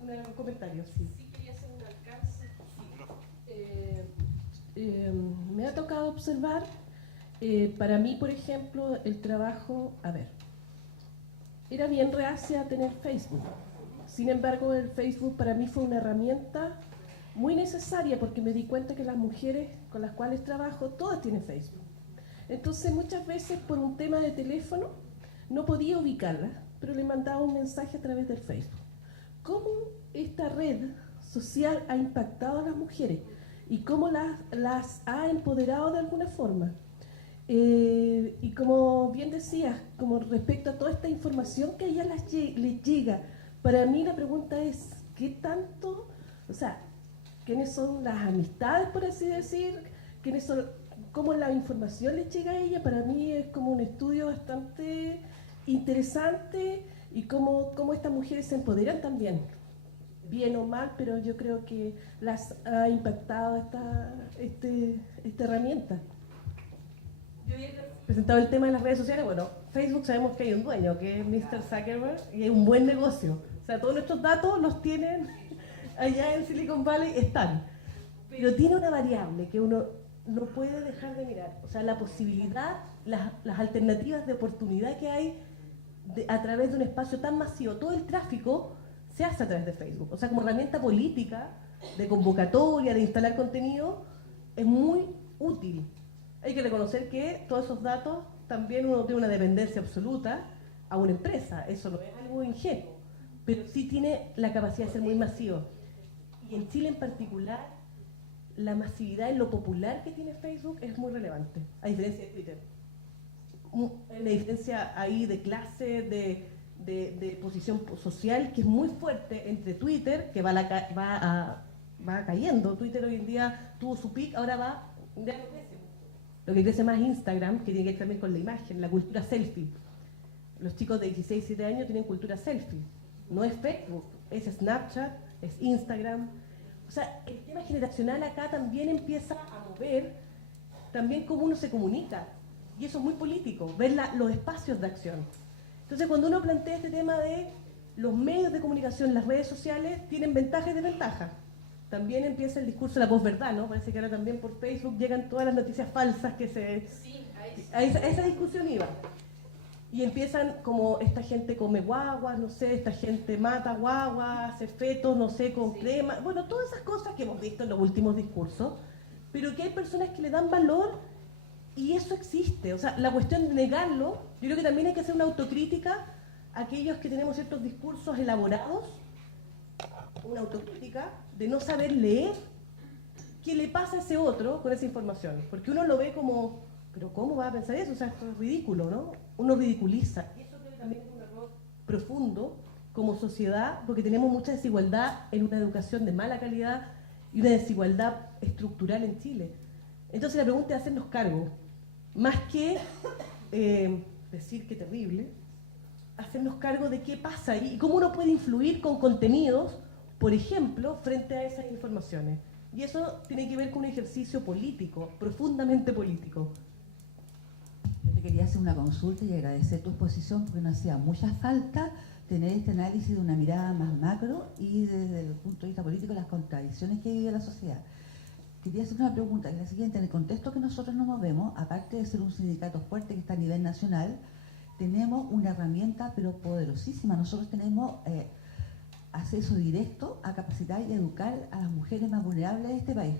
Un comentario, sí. Sí, quería hacer un alcance. Me ha tocado observar, para mí, por ejemplo, el trabajo, era bien reacia a tener Facebook. Sin embargo, el Facebook para mí fue una herramienta muy necesaria, porque me di cuenta que las mujeres con las cuales trabajo, todas tienen Facebook. Entonces, muchas veces por un tema de teléfono no podía ubicarlas, pero le mandaba un mensaje a través del Facebook. ¿Cómo esta red social ha impactado a las mujeres y cómo las ha empoderado de alguna forma? Y como bien decías, como respecto a toda esta información que a ellas les llega, para mí la pregunta es, ¿qué tanto, o sea, quiénes son las amistades, por así decir, quiénes son, cómo la información les llega a ella? Para mí es como un estudio bastante interesante, y cómo estas mujeres se empoderan también, bien o mal, pero yo creo que las ha impactado esta herramienta. Yo había presentado el tema de las redes sociales. Bueno, Facebook sabemos que hay un dueño, que es Mr. Zuckerberg, y hay un buen negocio. O sea, todos nuestros datos los tienen allá en Silicon Valley, están. Pero tiene una variable que uno no puede dejar de mirar. O sea, la posibilidad, las alternativas de oportunidad que hay a través de un espacio tan masivo. Todo el tráfico se hace a través de Facebook. O sea, como herramienta política, de convocatoria, de instalar contenido, es muy útil. Hay que reconocer que todos esos datos también uno tiene una dependencia absoluta a una empresa. Eso no es algo ingenuo, pero sí tiene la capacidad de ser muy masivo. Y en Chile en particular, la masividad en lo popular que tiene Facebook es muy relevante, a diferencia de Twitter. Hay una diferencia ahí de clase, de posición social, que es muy fuerte entre Twitter, que va cayendo. Twitter hoy en día tuvo su pic, ahora va... Lo que crece más Instagram, que tiene que ver también con la imagen, la cultura selfie. Los chicos de 16, 17 años tienen cultura selfie. No es Facebook, es Snapchat, es Instagram. O sea, el tema generacional acá también empieza a mover también cómo uno se comunica. Y eso es muy político, ver los espacios de acción. Entonces, cuando uno plantea este tema de los medios de comunicación, las redes sociales, tienen ventajas y desventajas. También empieza el discurso de la posverdad, ¿no? Parece que ahora también por Facebook llegan todas las noticias falsas que se... Sí, a esa discusión iba. Y empiezan como esta gente come guaguas, no sé, esta gente mata guaguas, hace fetos, no sé, con crema. Bueno, todas esas cosas que hemos visto en los últimos discursos, pero que hay personas que le dan valor Y eso existe, o sea, la cuestión de negarlo, yo creo que también hay que hacer una autocrítica a aquellos que tenemos ciertos discursos elaborados, una autocrítica de no saber leer qué le pasa a ese otro con esa información, porque uno lo ve como, pero ¿cómo va a pensar eso? O sea, esto es ridículo, ¿no? Uno ridiculiza, y eso creo que también es un error profundo como sociedad, porque tenemos mucha desigualdad en una educación de mala calidad y una desigualdad estructural en Chile. Entonces la pregunta es hacernos cargo, más que decir qué terrible, hacernos cargo de qué pasa y cómo uno puede influir con contenidos, por ejemplo, frente a esas informaciones. Y eso tiene que ver con un ejercicio político, profundamente político. Yo te quería hacer una consulta y agradecer tu exposición porque nos hacía mucha falta tener este análisis de una mirada más macro y desde el punto de vista político las contradicciones que vive la sociedad. Quería hacer una pregunta, que es la siguiente. En el contexto que nosotros nos movemos, aparte de ser un sindicato fuerte que está a nivel nacional, tenemos una herramienta pero poderosísima. Nosotros tenemos acceso directo a capacitar y educar a las mujeres más vulnerables de este país.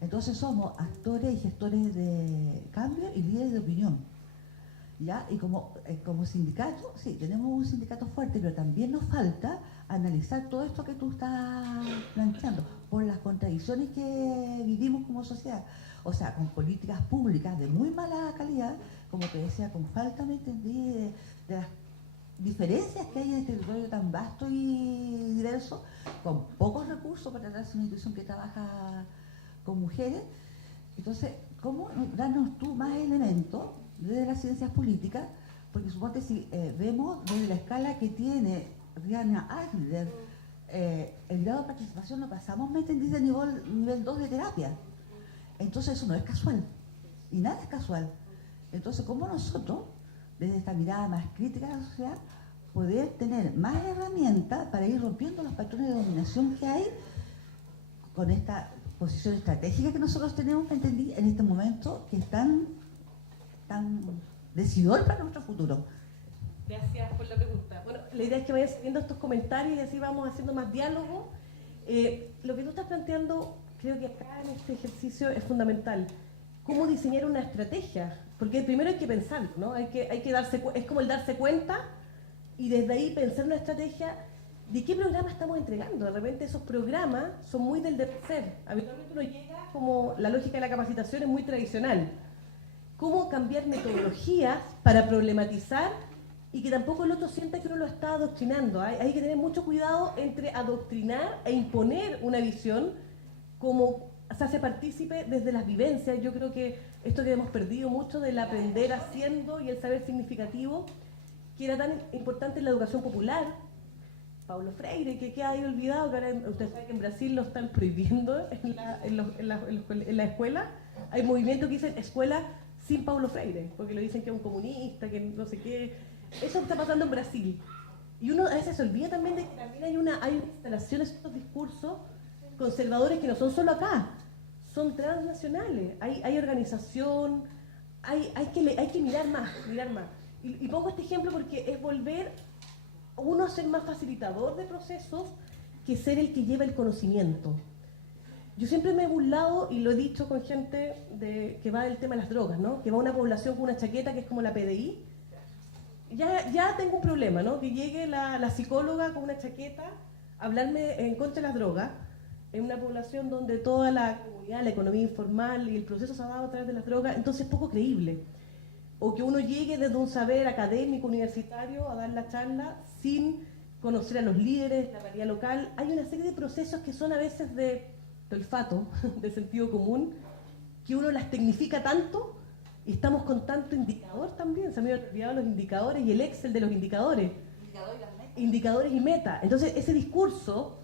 Entonces somos actores y gestores de cambio y líderes de opinión. ¿Ya? Y como sindicato, sí, tenemos un sindicato fuerte, pero también nos falta analizar todo esto que tú estás planteando, por las contradicciones que vivimos como sociedad. O sea, con políticas públicas de muy mala calidad, como te decía, con falta, me entendí, de las diferencias que hay en este territorio tan vasto y diverso, con pocos recursos para tratarse una institución que trabaja con mujeres. Entonces, ¿cómo darnos tú más elementos desde las ciencias políticas? Porque suponte si vemos desde la escala que tiene Rihanna Adler, el grado de participación lo pasamos, me entendí, de nivel 2 de terapia. Entonces eso no es casual, y nada es casual. Entonces, ¿cómo nosotros, desde esta mirada más crítica de la sociedad, poder tener más herramientas para ir rompiendo los patrones de dominación que hay con esta posición estratégica que nosotros tenemos, me entendí, en este momento que es tan decidor para nuestro futuro? Gracias por la pregunta. Bueno, la idea es que vayan viendo estos comentarios y así vamos haciendo más diálogo. Lo que tú estás planteando, creo que acá en este ejercicio es fundamental. ¿Cómo diseñar una estrategia? Porque primero hay que pensar, ¿no? Hay que darse, es como el darse cuenta y desde ahí pensar una estrategia de qué programa estamos entregando. De repente esos programas son muy del deber ser. Habitualmente uno llega como la lógica de la capacitación es muy tradicional. ¿Cómo cambiar metodologías para problematizar y que tampoco el otro sienta que uno lo está adoctrinando? Hay que tener mucho cuidado entre adoctrinar e imponer una visión como se hace partícipe desde las vivencias. Yo creo que esto que hemos perdido mucho del aprender haciendo y el saber significativo, que era tan importante en la educación popular. Paulo Freire, que queda ahí olvidado, que ahora usted sabe que en Brasil lo están prohibiendo en la escuela. Hay movimientos que dicen escuela sin Paulo Freire, porque lo dicen que es un comunista, que no sé qué. Eso está pasando en Brasil. Y uno a veces se olvida también de que también hay instalaciones, estos discursos conservadores que no son solo acá, son transnacionales. Hay organización, hay que mirar más. Y pongo este ejemplo porque es volver uno a ser más facilitador de procesos que ser el que lleva el conocimiento. Yo siempre me he burlado, y lo he dicho con gente que va del tema de las drogas, ¿no? Que va a una población con una chaqueta que es como la PDI. Ya tengo un problema, ¿no? Que llegue la psicóloga con una chaqueta a hablarme en contra de las drogas, en una población donde toda la comunidad, la economía informal y el proceso se ha dado a través de las drogas, entonces es poco creíble. O que uno llegue desde un saber académico, universitario, a dar la charla sin conocer a los líderes, la realidad local. Hay una serie de procesos que son a veces de olfato, de sentido común, que uno las tecnifica tanto y estamos con tanto indicador también. Se me han olvidado los indicadores y el Excel de los indicadores. Indicadores y meta. Entonces, ese discurso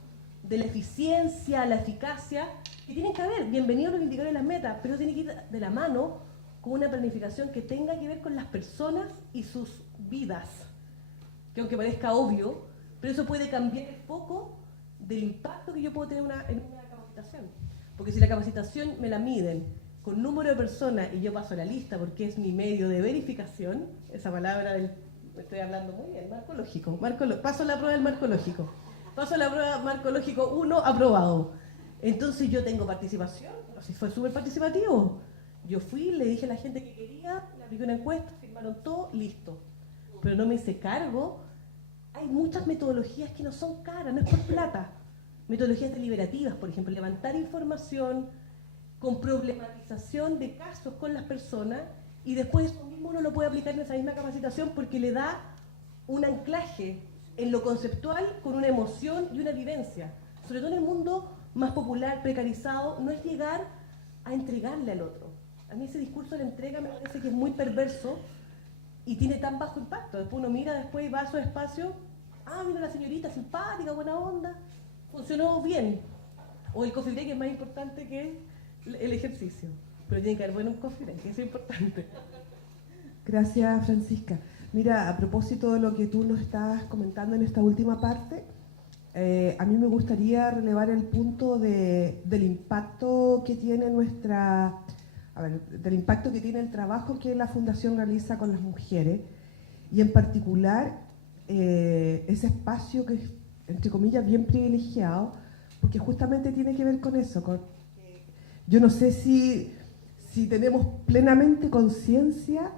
de la eficiencia, la eficacia, que tienen que haber, bienvenidos los indicadores y las metas, pero tiene que ir de la mano con una planificación que tenga que ver con las personas y sus vidas. Que aunque parezca obvio, pero eso puede cambiar el foco del impacto que yo puedo tener en una capacitación. Porque si la capacitación me la miden con número de personas y yo paso la lista porque es mi medio de verificación, esa palabra estoy hablando muy bien, marco lógico, paso la prueba del marco lógico. Paso la prueba marco lógico 1, aprobado. Entonces yo tengo participación, así fue súper participativo. Yo fui, le dije a la gente que quería, le apliqué una encuesta, firmaron todo, listo. Pero no me hice cargo. Hay muchas metodologías que no son caras, no es por plata. Metodologías deliberativas, por ejemplo, levantar información con problematización de casos con las personas y después eso mismo uno lo puede aplicar en esa misma capacitación porque le da un anclaje en lo conceptual con una emoción y una vivencia. Sobre todo en el mundo más popular, precarizado, no es llegar a entregarle al otro. A mí ese discurso de la entrega me parece que es muy perverso y tiene tan bajo impacto. Después uno mira después y va a su espacio, vino la señorita simpática, buena onda, funcionó bien. O el coffee break es más importante que el ejercicio. Pero tiene que haber bueno un coffee break, eso es importante. Gracias, Francisca. Mira, a propósito de lo que tú nos estás comentando en esta última parte, a mí me gustaría relevar el punto del impacto que tiene del impacto que tiene el trabajo que la Fundación realiza con las mujeres y en particular ese espacio que es, entre comillas, bien privilegiado, porque justamente tiene que ver con eso. Yo no sé si tenemos plenamente conciencia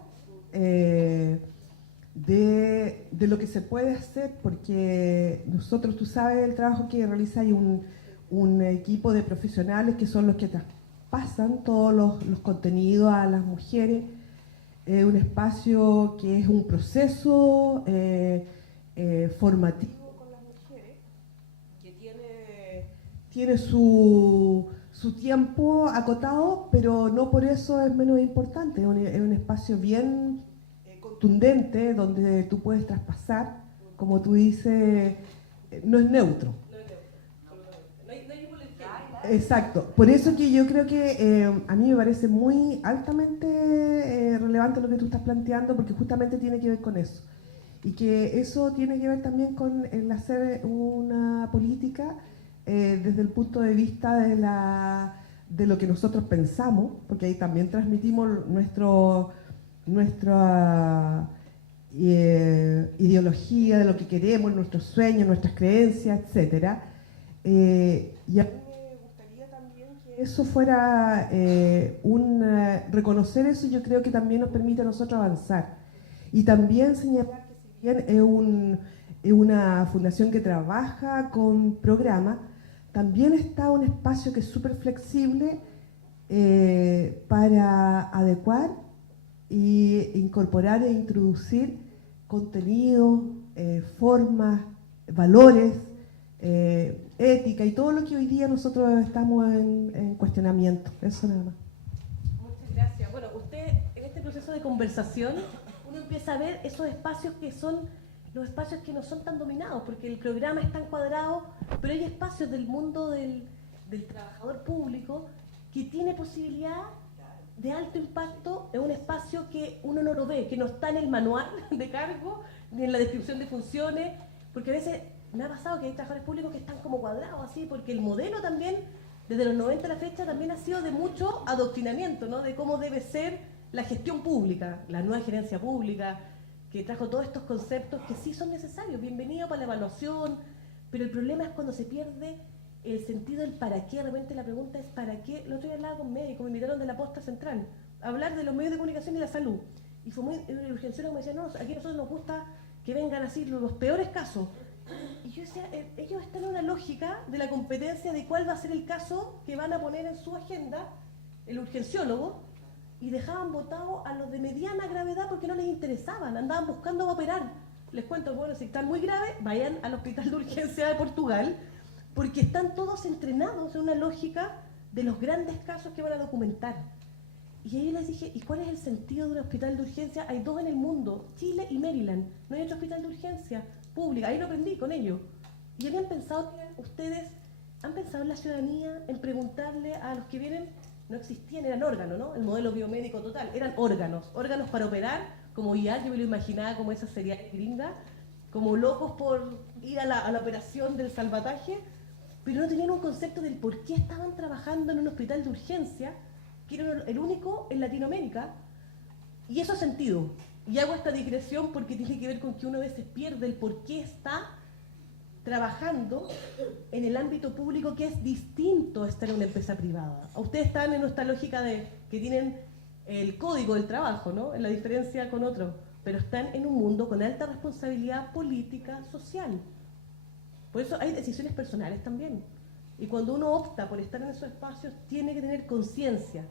de lo que se puede hacer, porque nosotros, tú sabes el trabajo que realiza, hay un equipo de profesionales que son los que traspasan todos los contenidos a las mujeres, un espacio que es un proceso formativo con las mujeres, que tiene su tiempo acotado, pero no por eso es menos importante, es un espacio bien contundente, donde tú puedes traspasar, como tú dices, no es neutro. No hay ningún ejemplo. Exacto. Por eso que yo creo que a mí me parece muy altamente relevante lo que tú estás planteando, porque justamente tiene que ver con eso. Y que eso tiene que ver también con el hacer una política desde el punto de vista de lo que nosotros pensamos, porque ahí también transmitimos nuestra ideología de lo que queremos, nuestros sueños, nuestras creencias, etc. Y a mí me gustaría también que eso fuera reconocer eso, yo creo que también nos permite a nosotros avanzar. Y también señalar que si bien es una fundación que trabaja con programas, también está un espacio que es súper flexible para adecuar e incorporar e introducir contenido, formas, valores, ética y todo lo que hoy día nosotros estamos en cuestionamiento. Eso nada más. Muchas gracias. Bueno, usted en este proceso de conversación uno empieza a ver esos espacios que son los espacios que no son tan dominados, porque el programa es tan cuadrado, pero hay espacios del mundo del trabajador público que tiene posibilidad de alto impacto en un espacio que uno no lo ve, que no está en el manual de cargo, ni en la descripción de funciones, porque a veces me ha pasado que hay trabajadores públicos que están como cuadrados así, porque el modelo también, desde los 90 a la fecha, también ha sido de mucho adoctrinamiento, ¿no? De cómo debe ser la gestión pública, la nueva gerencia pública, que trajo todos estos conceptos que sí son necesarios, bienvenido para la evaluación, pero el problema es cuando se pierde el sentido del para qué. De repente la pregunta es ¿para qué? El otro día hablaba con médicos, me invitaron de la Posta Central a hablar de los medios de comunicación y la salud, y fue muy urgenciero, me decían, no, aquí a nosotros nos gusta que vengan así los peores casos, y yo decía, ellos están en una lógica de la competencia de cuál va a ser el caso que van a poner en su agenda el urgenciólogo, y dejaban votados a los de mediana gravedad porque no les interesaban, andaban buscando operar. Les cuento, bueno, si están muy graves, vayan al Hospital de Urgencia de Portugal, porque están todos entrenados en una lógica de los grandes casos que van a documentar. Y ahí les dije, ¿y cuál es el sentido de un hospital de urgencia? Hay dos en el mundo, Chile y Maryland. No hay otro hospital de urgencia pública. Ahí lo aprendí con ellos. Y habían pensado, ustedes han pensado en la ciudadanía, en preguntarle a los que vienen. No existían, eran órganos, ¿no? El modelo biomédico total, eran órganos para operar, como IA, yo me lo imaginaba como esa serie gringa, como locos por ir a la operación del salvataje, pero no tenían un concepto del por qué estaban trabajando en un hospital de urgencia, que era el único en Latinoamérica, y eso ha sentido. Y hago esta digresión porque tiene que ver con que uno a veces pierde el por qué está trabajando en el ámbito público, que es distinto a estar en una empresa privada. Ustedes están en esta lógica de que tienen el código del trabajo, ¿no? En la diferencia con otros, pero están en un mundo con alta responsabilidad política, social. Por eso hay decisiones personales también. Y cuando uno opta por estar en esos espacios, tiene que tener conciencia.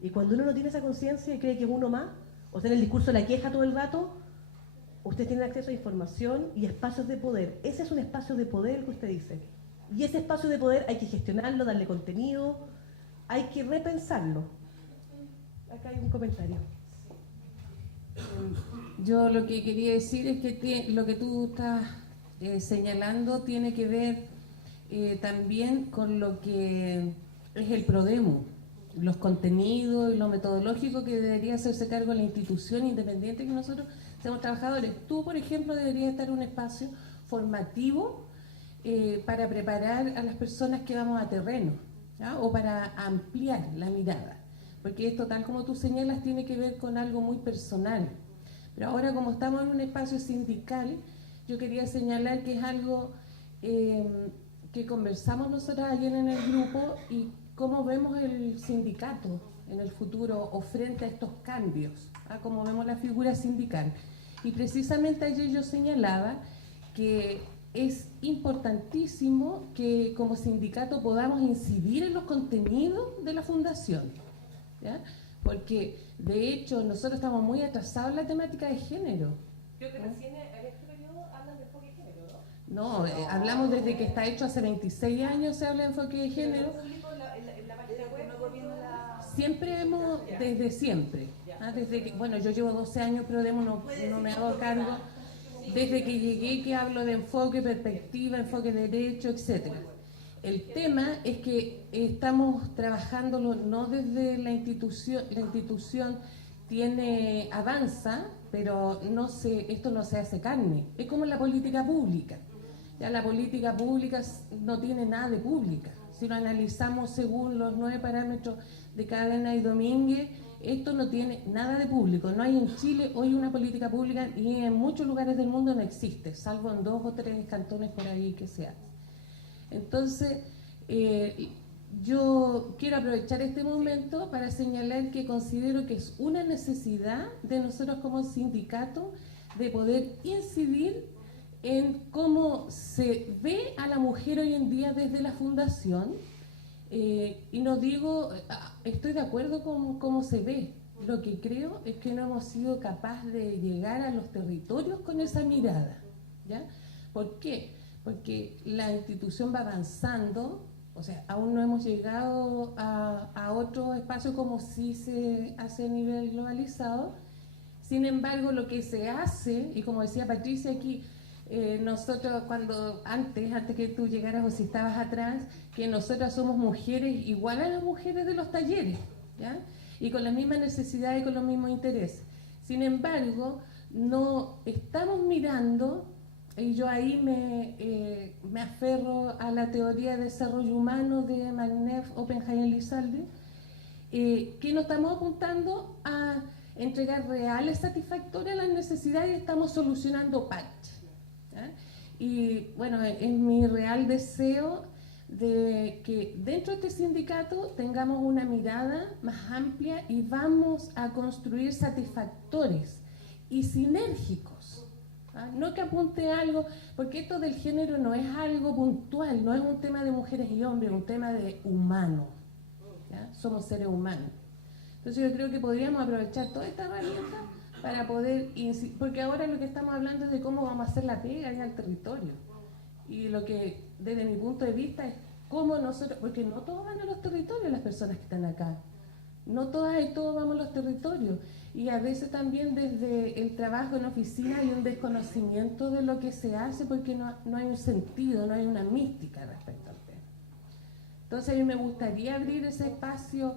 Y cuando uno no tiene esa conciencia y cree que es uno más, o sea, en el discurso de la queja todo el rato, usted tiene acceso a información y espacios de poder. Ese es un espacio de poder el que usted dice. Y ese espacio de poder hay que gestionarlo, darle contenido, hay que repensarlo. Acá hay un comentario. Yo lo que quería decir es que lo que tú estás señalando tiene que ver también con lo que es el PRODEMU, los contenidos y lo metodológico que debería hacerse cargo de la institución independiente que nosotros somos trabajadores. Tú, por ejemplo, deberías estar en un espacio formativo para preparar a las personas que vamos a terreno, ¿ya? O para ampliar la mirada, porque esto, tal como tú señalas, tiene que ver con algo muy personal. Pero ahora, como estamos en un espacio sindical, yo quería señalar que es algo que conversamos nosotras ayer en el grupo y cómo vemos el sindicato en el futuro o frente a estos cambios, ¿ah? Cómo vemos la figura sindical. Y precisamente ayer yo señalaba que es importantísimo que como sindicato podamos incidir en los contenidos de la fundación, ¿ya? Porque de hecho nosotros estamos muy atrasados en la temática de género. Creo que recién en este periodo hablan de enfoque de género, ¿no? No, hablamos desde que está hecho hace 26 años, se habla de enfoque de género. Siempre hemos, desde siempre, ¿ah? Desde que, bueno, yo llevo 12 años, pero no me hago cargo. Desde que llegué que hablo de enfoque, perspectiva, enfoque de derecho, etc. El tema es que estamos trabajándolo no desde la institución avanza, pero esto no se hace carne. Es como la política pública. Ya la política pública no tiene nada de pública. Si lo analizamos según los 9 parámetros de Cadena y Domínguez, esto no tiene nada de público. No hay en Chile hoy una política pública y en muchos lugares del mundo no existe, salvo en 2 o 3 cantones por ahí que se hace. Entonces, yo quiero aprovechar este momento para señalar que considero que es una necesidad de nosotros como sindicato de poder incidir en cómo se ve a la mujer hoy en día desde la fundación. Y no digo, estoy de acuerdo con cómo se ve. Lo que creo es que no hemos sido capaces de llegar a los territorios con esa mirada, ¿ya? ¿Por qué? Porque la institución va avanzando, o sea, aún no hemos llegado a otro espacio como sí se hace a nivel globalizado. Sin embargo, lo que se hace, y como decía Patricia aquí, nosotros antes que tú llegaras o si estabas atrás, que nosotras somos mujeres igual a las mujeres de los talleres, ¿ya? Y con las mismas necesidades y con los mismos intereses. Sin embargo, no estamos mirando, y yo ahí me aferro a la teoría de desarrollo humano de Magnef, Oppenheim y Lizalde, que no estamos apuntando a entregar reales satisfactorias a las necesidades y estamos solucionando parches. Y bueno, es mi real deseo de que dentro de este sindicato tengamos una mirada más amplia y vamos a construir satisfactores y sinérgicos. No que apunte algo, porque esto del género no es algo puntual, no es un tema de mujeres y hombres, es un tema de humanos. Somos seres humanos. Entonces yo creo que podríamos aprovechar toda esta herramienta para poder, porque ahora lo que estamos hablando es de cómo vamos a hacer la pega en el territorio. Y lo que desde mi punto de vista es cómo nosotros, porque no todos van a los territorios las personas que están acá, no todas y todos vamos a los territorios, y a veces también desde el trabajo en oficina hay un desconocimiento de lo que se hace porque no hay un sentido, no hay una mística respecto al tema. Entonces a mí me gustaría abrir ese espacio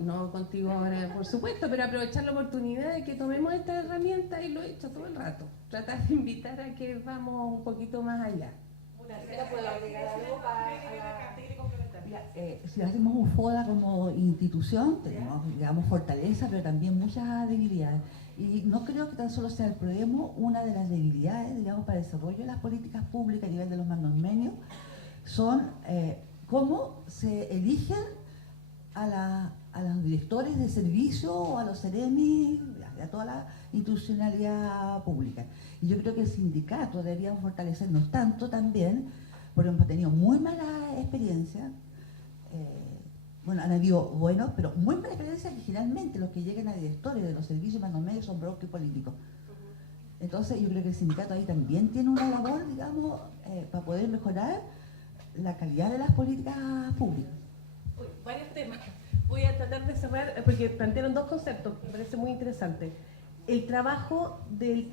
no contigo ahora, por supuesto, pero aprovechar la oportunidad de que tomemos esta herramienta, y lo he hecho todo el rato, tratar de invitar a que vamos un poquito más allá. Si hacemos un FODA como institución, tenemos, digamos, fortaleza, pero también muchas debilidades. Y no creo que tan solo sea el PRODEMU una de las debilidades, digamos, para el desarrollo de las políticas públicas a nivel de los mandos medios, son cómo se eligen a a los directores de servicio o a los CEREMI, a toda la institucionalidad pública. Y yo creo que el sindicato debería fortalecernos tanto también, porque hemos tenido muy mala experiencia. Bueno, han habido buenos, pero muy mala experiencia que generalmente los que llegan a directores de los servicios más medios son brokers políticos. Entonces yo creo que el sindicato ahí también tiene una labor, digamos, para poder mejorar la calidad de las políticas públicas. Uy, varios temas. Voy a tratar de cerrar, porque plantearon dos conceptos, me parece muy interesante. El trabajo del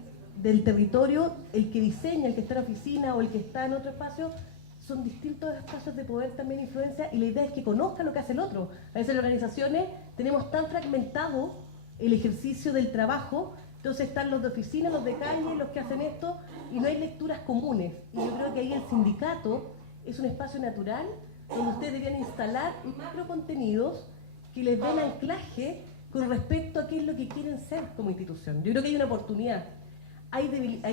territorio, el que diseña, el que está en la oficina o el que está en otro espacio, son distintos espacios de poder también influencia, y la idea es que conozca lo que hace el otro. A veces en las organizaciones tenemos tan fragmentado el ejercicio del trabajo, entonces están los de oficina, los de calle, los que hacen esto, y no hay lecturas comunes. Y yo creo que ahí el sindicato es un espacio natural donde ustedes deberían instalar macro contenidos que les den anclaje con respecto a qué es lo que quieren ser como institución. Yo creo que hay una oportunidad. Hay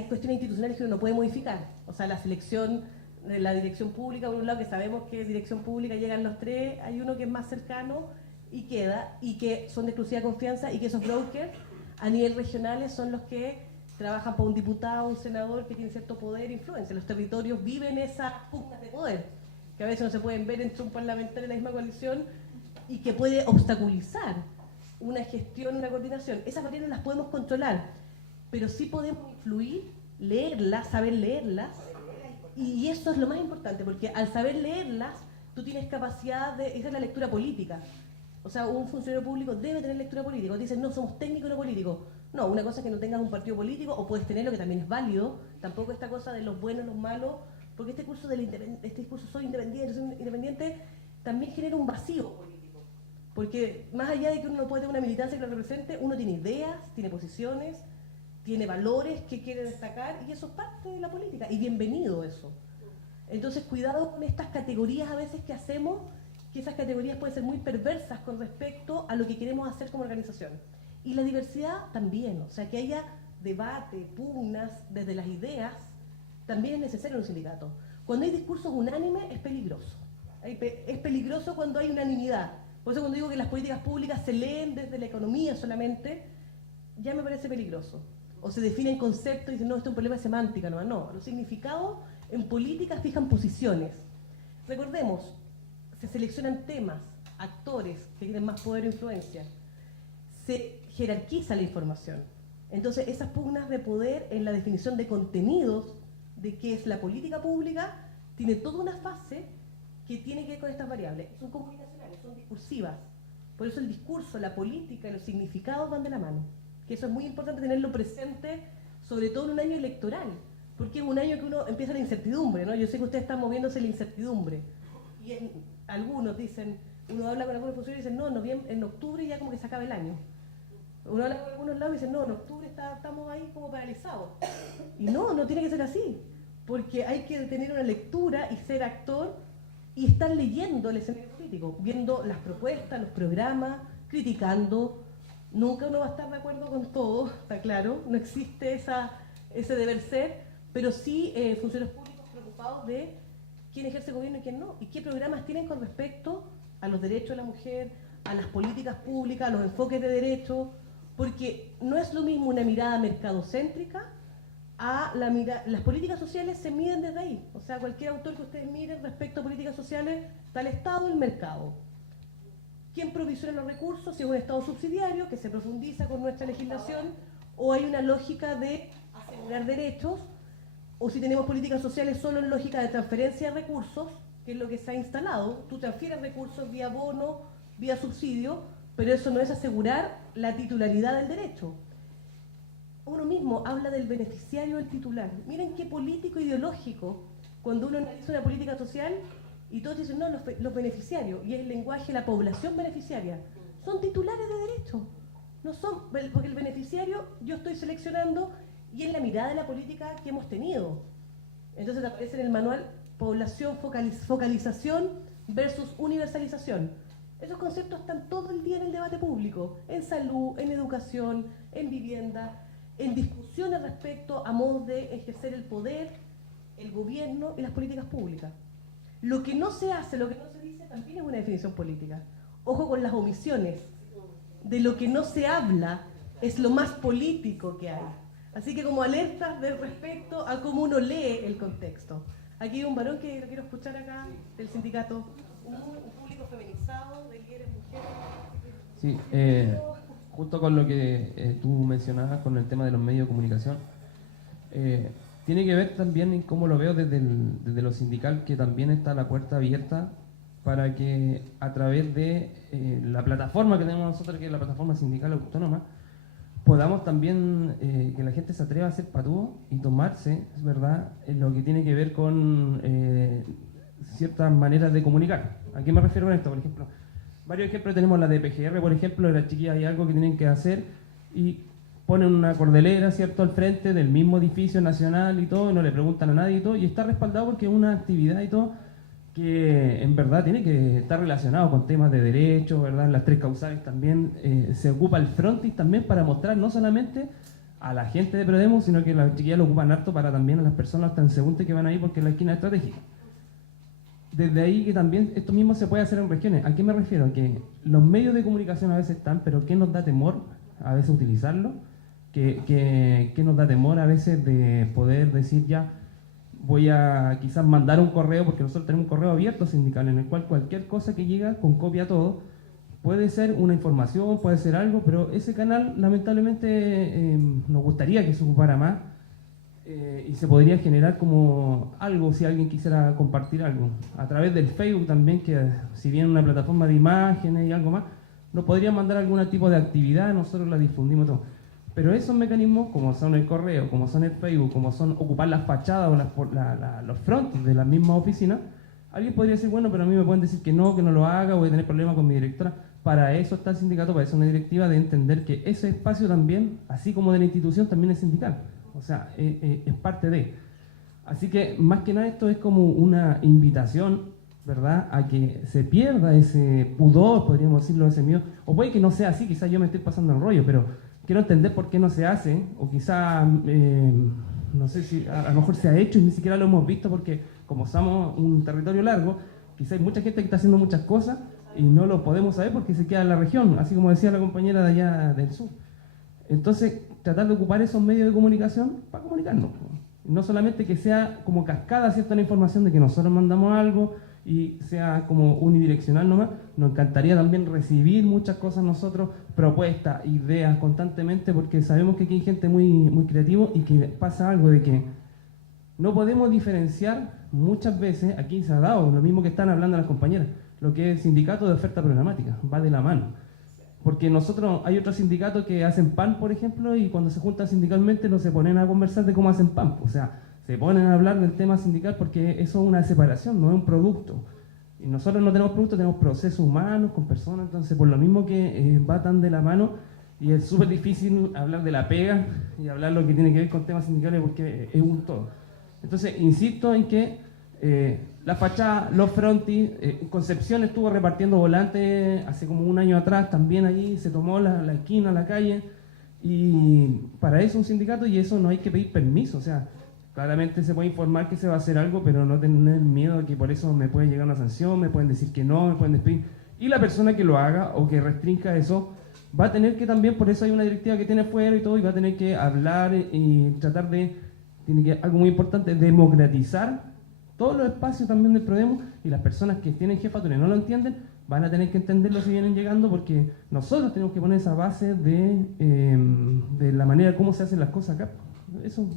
cuestiones institucionales que uno no puede modificar. O sea, la selección de la dirección pública, por un lado, que sabemos que dirección pública llegan los tres, hay uno que es más cercano y queda, y que son de exclusiva confianza, y que esos brokers a nivel regionales son los que trabajan para un diputado, un senador que tiene cierto poder e influencia. Los territorios viven esas pugnas de poder, que a veces no se pueden ver entre un parlamentario de la misma coalición y que puede obstaculizar una gestión, una coordinación. Esas barreras no las podemos controlar, pero sí podemos influir, leerlas, saber leerlas, y eso es lo más importante, porque al saber leerlas, tú tienes capacidad de... Esa es la lectura política. O sea, un funcionario público debe tener lectura política. Dicen, no, somos técnicos, no políticos. No, una cosa es que no tengas un partido político, o puedes tenerlo, que también es válido. Tampoco esta cosa de los buenos, los malos, porque este discurso soy independiente, también genera un vacío político. Porque más allá de que uno no puede tener una militancia que lo represente, uno tiene ideas, tiene posiciones, tiene valores que quiere destacar, y eso es parte de la política, y bienvenido eso. Entonces, cuidado con estas categorías a veces que hacemos, que esas categorías pueden ser muy perversas con respecto a lo que queremos hacer como organización. Y la diversidad también, o sea, que haya debate, pugnas desde las ideas, también es necesario en un sindicato. Cuando hay discursos unánimes es peligroso. Es peligroso cuando hay unanimidad. Por eso cuando digo que las políticas públicas se leen desde la economía solamente, ya me parece peligroso. O se definen conceptos y dicen, no, esto es un problema de semántica, no, los significados en política fijan posiciones. Recordemos, se seleccionan temas, actores que tienen más poder e influencia, se jerarquiza la información. Entonces, esas pugnas de poder en la definición de contenidos de qué es la política pública, tiene toda una fase que tiene que ver con estas variables. Son comunicacionales, son discursivas. Por eso el discurso, la política y los significados van de la mano. Que eso es muy importante tenerlo presente, sobre todo en un año electoral, porque es un año que uno empieza la incertidumbre, ¿no? Yo sé que ustedes están moviéndose en la incertidumbre, y algunos dicen, uno habla con algunos funcionarios y dicen, no, en octubre ya como que se acaba el año. Uno habla con algunos lados y dice, no, en octubre estamos ahí como paralizados. Y no tiene que ser así, porque hay que tener una lectura y ser actor y estar leyendo el escenario político, viendo las propuestas, los programas, criticando. Nunca uno va a estar de acuerdo con todo, está claro, no existe ese deber ser, pero sí funcionarios públicos preocupados de quién ejerce gobierno y quién no, y qué programas tienen con respecto a los derechos de la mujer, a las políticas públicas, a los enfoques de derechos, porque no es lo mismo una mirada mercadocéntrica a las políticas sociales se miden desde ahí. O sea, cualquier autor que ustedes miren respecto a políticas sociales, está el Estado y el mercado. ¿Quién provisiona los recursos? Si es un Estado subsidiario que se profundiza con nuestra legislación, o hay una lógica de asegurar derechos, o si tenemos políticas sociales solo en lógica de transferencia de recursos, que es lo que se ha instalado. Tú transfieres recursos vía bono, vía subsidio, pero eso no es asegurar la titularidad del derecho. Uno mismo habla del beneficiario del titular. Miren qué político ideológico, cuando uno analiza una política social, y todos dicen, no, los beneficiarios, y el lenguaje, la población beneficiaria, son titulares de derecho. No son, porque el beneficiario yo estoy seleccionando, y es la mirada de la política que hemos tenido. Entonces aparece en el manual población, focalización versus universalización. Esos conceptos están todo el día en el debate público, en salud, en educación, en vivienda, en discusiones respecto a modos de ejercer el poder, el gobierno y las políticas públicas. Lo que no se hace, lo que no se dice, también es una definición política. Ojo con las omisiones. De lo que no se habla es lo más político que hay. Así que como alertas de respecto a cómo uno lee el contexto. Aquí hay un varón que lo quiero escuchar acá, del sindicato. Un público feminizado, de líderes mujeres. Sí, justo con lo que tú mencionabas con el tema de los medios de comunicación, tiene que ver también en cómo lo veo desde lo sindical, que también está la puerta abierta para que a través de la plataforma que tenemos nosotros, que es la plataforma sindical autónoma, podamos también que la gente se atreva a ser patúo y tomarse, es verdad, en lo que tiene que ver con ciertas maneras de comunicar. ¿A qué me refiero con esto? Por ejemplo, varios ejemplos tenemos la de PGR, por ejemplo, de las chiquillas hay algo que tienen que hacer y ponen una cordelera, ¿cierto?, al frente del mismo edificio nacional y todo, y no le preguntan a nadie y todo, y está respaldado porque es una actividad y todo que en verdad tiene que estar relacionado con temas de derechos, ¿verdad? En las tres causales también se ocupa el frontis también para mostrar no solamente a la gente de Prodemo, sino que las chiquillas lo ocupan harto para también a las personas transeúntes que van ahí porque es la esquina estratégica. Desde ahí que también esto mismo se puede hacer en regiones. ¿A qué me refiero? Que los medios de comunicación a veces están, pero ¿qué nos da temor a veces utilizarlo? ¿Qué nos da temor a veces de poder decir ya voy a quizás mandar un correo, porque nosotros tenemos un correo abierto sindical en el cual cualquier cosa que llega con copia a todo puede ser una información, puede ser algo, pero ese canal lamentablemente nos gustaría que se ocupara más y se podría generar como algo si alguien quisiera compartir algo a través del Facebook también, que si bien una plataforma de imágenes y algo más, nos podría mandar algún tipo de actividad, nosotros la difundimos todo. Pero esos mecanismos, como son el correo, como son el Facebook, como son ocupar las fachadas o los frontis de las mismas oficinas, alguien podría decir, bueno, pero a mí me pueden decir que no lo haga, voy a tener problemas con mi directora. Para eso está el sindicato, para eso una directiva de entender que ese espacio también, así como de la institución, también es sindical. O sea, es parte de. Así que, más que nada, esto es como una invitación, ¿verdad?, a que se pierda ese pudor, podríamos decirlo, ese miedo. O puede que no sea así, quizás yo me estoy pasando el rollo, pero quiero entender por qué no se hace, o quizá, no sé si a lo mejor se ha hecho y ni siquiera lo hemos visto porque como somos un territorio largo, quizá hay mucha gente que está haciendo muchas cosas y no lo podemos saber porque se queda en la región, así como decía la compañera de allá del sur. Entonces, tratar de ocupar esos medios de comunicación para comunicarnos. No solamente que sea como cascada, ¿cierto?, la información de que nosotros mandamos algo y sea como unidireccional nomás. Nos encantaría también recibir muchas cosas nosotros, propuestas, ideas constantemente, porque sabemos que aquí hay gente muy, muy creativa y que pasa algo de que no podemos diferenciar muchas veces, aquí se ha dado lo mismo que están hablando las compañeras, lo que es sindicato de oferta programática, va de la mano. Porque nosotros, hay otros sindicatos que hacen pan, por ejemplo, y cuando se juntan sindicalmente no se ponen a conversar de cómo hacen pan, o sea, se ponen a hablar del tema sindical porque eso es una separación, no es un producto. Y nosotros no tenemos productos, tenemos procesos humanos con personas, entonces por lo mismo que va tan de la mano y es súper difícil hablar de la pega y hablar lo que tiene que ver con temas sindicales porque es un todo. Entonces, insisto en que la fachada, los frontis, Concepción estuvo repartiendo volantes hace como un año atrás, también allí se tomó la esquina, la calle, y para eso un sindicato, y eso no hay que pedir permiso, o sea, claramente se puede informar que se va a hacer algo, pero no tener miedo de que por eso me puede llegar una sanción, me pueden decir que no, me pueden despedir. Y la persona que lo haga o que restrinja eso, va a tener que también, por eso hay una directiva que tiene fuera y todo, y va a tener que hablar y tratar de, tiene que, algo muy importante, democratizar todos los espacios también del Prodemo, y las personas que tienen jefatura y no lo entienden, van a tener que entenderlo si vienen llegando, porque nosotros tenemos que poner esa base de la manera como se hacen las cosas acá. Eso.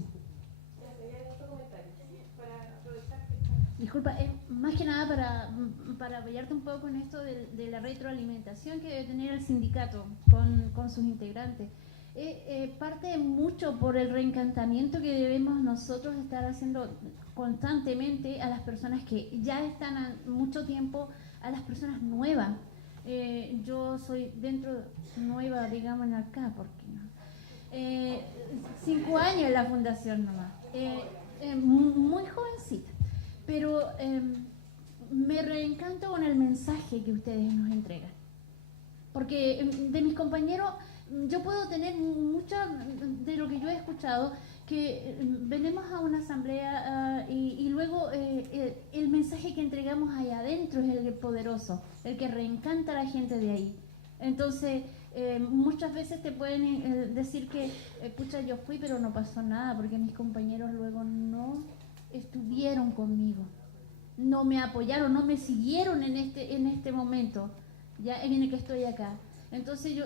Disculpa, más que nada para apoyarte un poco en esto de la retroalimentación que debe tener el sindicato con sus integrantes. Parte mucho por el reencantamiento que debemos nosotros estar haciendo constantemente a las personas que ya están mucho tiempo, a las personas nuevas. Yo soy nueva, digamos, acá, porque no. 5 años en la fundación nomás, muy jovencita. Pero me reencanto con el mensaje que ustedes nos entregan. Porque de mis compañeros, yo puedo tener mucho de lo que yo he escuchado, que venimos a una asamblea y luego el mensaje que entregamos ahí adentro es el poderoso, el que reencanta a la gente de ahí. Entonces, muchas veces te pueden decir que, pucha, yo fui pero no pasó nada porque mis compañeros luego no estuvieron conmigo, no me apoyaron, no me siguieron en este momento, ya en el que estoy acá. Entonces yo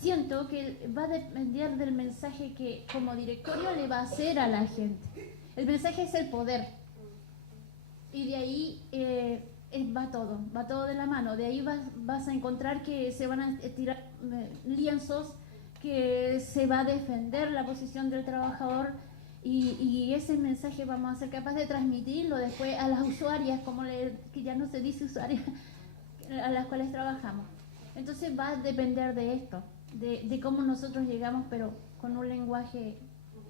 siento que va a depender del mensaje que como directorio le va a hacer a la gente. El mensaje es el poder. Y de ahí va todo de la mano. De ahí vas a encontrar que se van a tirar lienzos, que se va a defender la posición del trabajador y ese mensaje vamos a ser capaces de transmitirlo después a las usuarias, que ya no se dice usuarias, a las cuales trabajamos. Entonces va a depender de esto, de cómo nosotros llegamos, pero con un lenguaje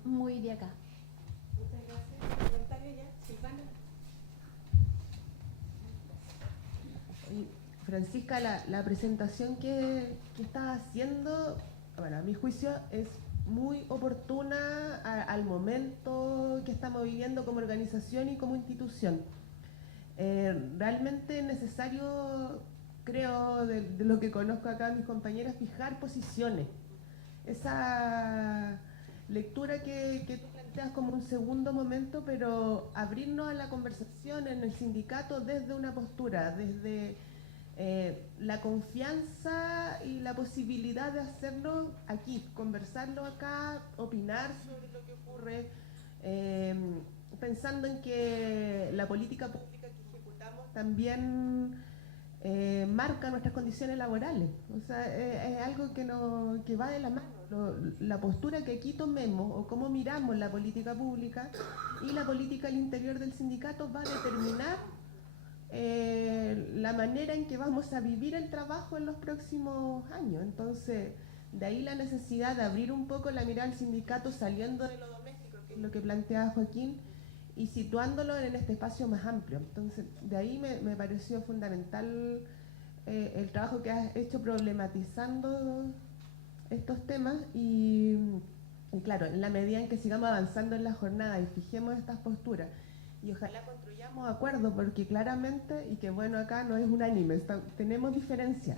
muy de acá. Muchas gracias. ¿Comentario ya? Silvana. Francisca, la presentación que estás haciendo, bueno, a mi juicio es muy oportuna al momento que estamos viviendo como organización y como institución. Realmente es necesario, creo, de lo que conozco acá a mis compañeras, fijar posiciones. Esa lectura que tú planteas como un segundo momento, pero abrirnos a la conversación en el sindicato desde una postura, desde la confianza y la posibilidad de hacerlo aquí, conversarlo acá, opinar sobre lo que ocurre, pensando en que la política pública que ejecutamos también marca nuestras condiciones laborales. O sea, es algo que va de la mano. La postura que aquí tomemos o cómo miramos la política pública y la política al interior del sindicato va a determinar la manera en que vamos a vivir el trabajo en los próximos años. Entonces, de ahí la necesidad de abrir un poco la mirada al sindicato saliendo de lo doméstico, que es lo que planteaba Joaquín, y situándolo en este espacio más amplio. Entonces, de ahí me pareció fundamental el trabajo que has hecho problematizando estos temas y claro, en la medida en que sigamos avanzando en la jornada y fijemos estas posturas y ojalá construyamos acuerdos, porque claramente, y que bueno, acá no es unánime, tenemos diferencias.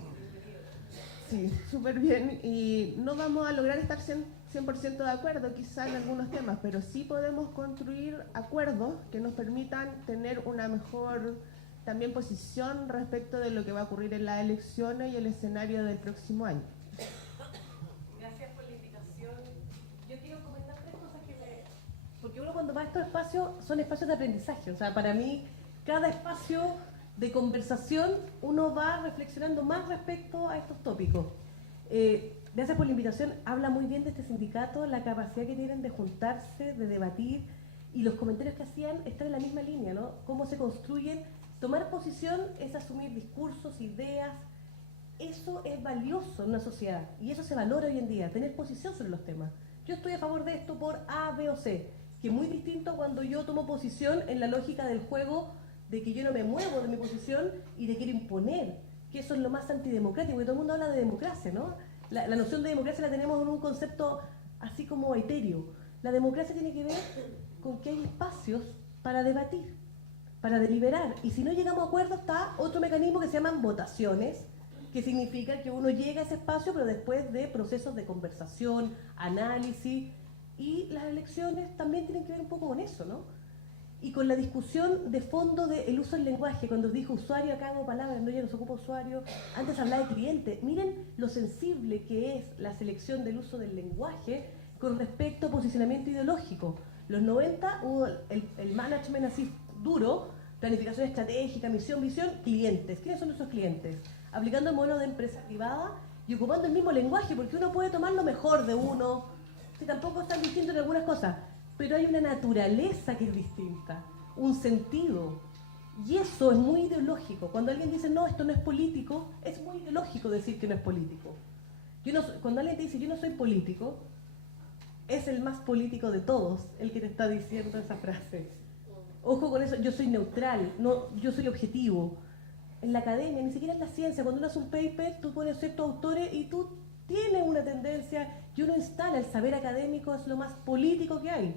Sí, súper bien, y no vamos a lograr estar 100% de acuerdo quizá en algunos temas, pero sí podemos construir acuerdos que nos permitan tener una mejor también posición respecto de lo que va a ocurrir en las elecciones y el escenario del próximo año. Gracias por la invitación. Yo quiero comentar tres cosas porque uno cuando va a estos espacios son espacios de aprendizaje. O sea, para mí, cada espacio de conversación uno va reflexionando más respecto a estos tópicos. Gracias por la invitación. Habla muy bien de este sindicato, la capacidad que tienen de juntarse, de debatir, y los comentarios que hacían están en la misma línea, ¿no? Cómo se construyen. Tomar posición es asumir discursos, ideas. Eso es valioso en una sociedad y eso se valora hoy en día, tener posición sobre los temas. Yo estoy a favor de esto por A, B o C, que es muy distinto cuando yo tomo posición en la lógica del juego de que yo no me muevo de mi posición y de quiero imponer, que eso es lo más antidemocrático, porque todo el mundo habla de democracia, ¿no? La noción de democracia la tenemos en un concepto así como etéreo. La democracia tiene que ver con que hay espacios para debatir, para deliberar, y si no llegamos a acuerdo está otro mecanismo que se llaman votaciones, que significa que uno llega a ese espacio, pero después de procesos de conversación, análisis, y las elecciones también tienen que ver un poco con eso, ¿no? Y con la discusión de fondo del uso del lenguaje. Cuando dijo usuario, acá hago palabras, no, ya no se ocupa usuario, antes hablaba de cliente. Miren lo sensible que es la selección del uso del lenguaje con respecto a posicionamiento ideológico. Los 90 hubo el management así duro, planificación estratégica, misión, visión, clientes. ¿Quiénes son esos clientes? Aplicando el modelo de empresa privada y ocupando el mismo lenguaje, porque uno puede tomar lo mejor de uno, que tampoco están distintos en algunas cosas, pero hay una naturaleza que es distinta, un sentido, y eso es muy ideológico. Cuando alguien dice, no, esto no es político, es muy ideológico decir que no es político. Cuando alguien te dice, yo no soy político, es el más político de todos el que te está diciendo esa frase. Ojo con eso, yo soy neutral, no, yo soy objetivo. En la academia, ni siquiera en la ciencia, cuando uno hace un paper, tú pones ciertos autores y tú tiene una tendencia, y uno instala el saber académico, es lo más político que hay.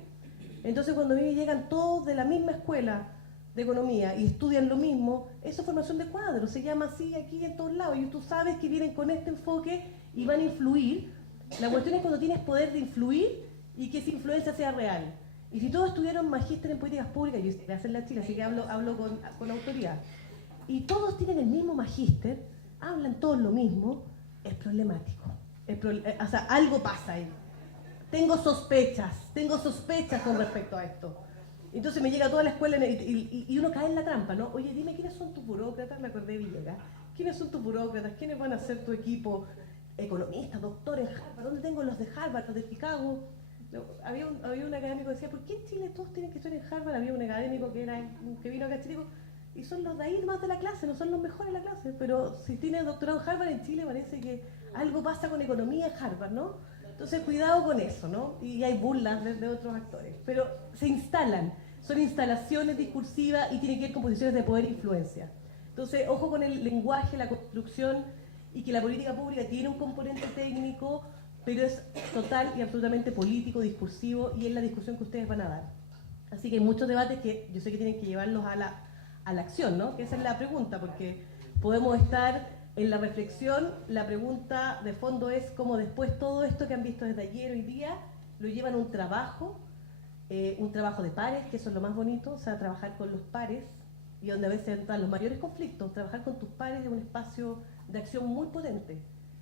Entonces cuando a mí me llegan todos de la misma escuela de economía y estudian lo mismo, eso es formación de cuadros, se llama así aquí en todos lados, y tú sabes que vienen con este enfoque y van a influir. La cuestión es cuando tienes poder de influir y que esa influencia sea real. Y si todos estudiaron magíster en políticas públicas, yo hice en la Chile, así que hablo con autoridad, y todos tienen el mismo magíster, hablan todos lo mismo, es problemático. O sea, algo pasa ahí. Tengo sospechas con respecto a esto. Entonces me llega toda la escuela y uno cae en la trampa, ¿no? Oye, dime, ¿quiénes son tus burócratas? Me acordé de Villegas. ¿Quiénes son tus burócratas? ¿Quiénes van a ser tu equipo? Economistas, doctores, Harvard. ¿Dónde tengo los de Harvard, los de Chicago? No, había un académico que decía, ¿por qué en Chile todos tienen que estar en Harvard? Había un académico que vino acá a Chile y son los de ahí más de la clase, no son los mejores de la clase, pero si tiene doctorado en Harvard en Chile parece que algo pasa con economía en Harvard, ¿no? Entonces cuidado con eso, ¿no? Y hay burlas de otros actores, pero se instalan, son instalaciones discursivas y tienen que ver con posiciones de poder e influencia. Entonces, ojo con el lenguaje, la construcción, y que la política pública tiene un componente técnico, pero es total y absolutamente político, discursivo, y es la discusión que ustedes van a dar. Así que hay muchos debates que yo sé que tienen que llevarlos a la acción, ¿no? Que esa es la pregunta, porque podemos estar en la reflexión, la pregunta de fondo es cómo después todo esto que han visto desde ayer, hoy día, lo llevan a un trabajo de pares, que eso es lo más bonito, o sea, trabajar con los pares, y donde a veces entran los mayores conflictos. Trabajar con tus pares es un espacio de acción muy potente,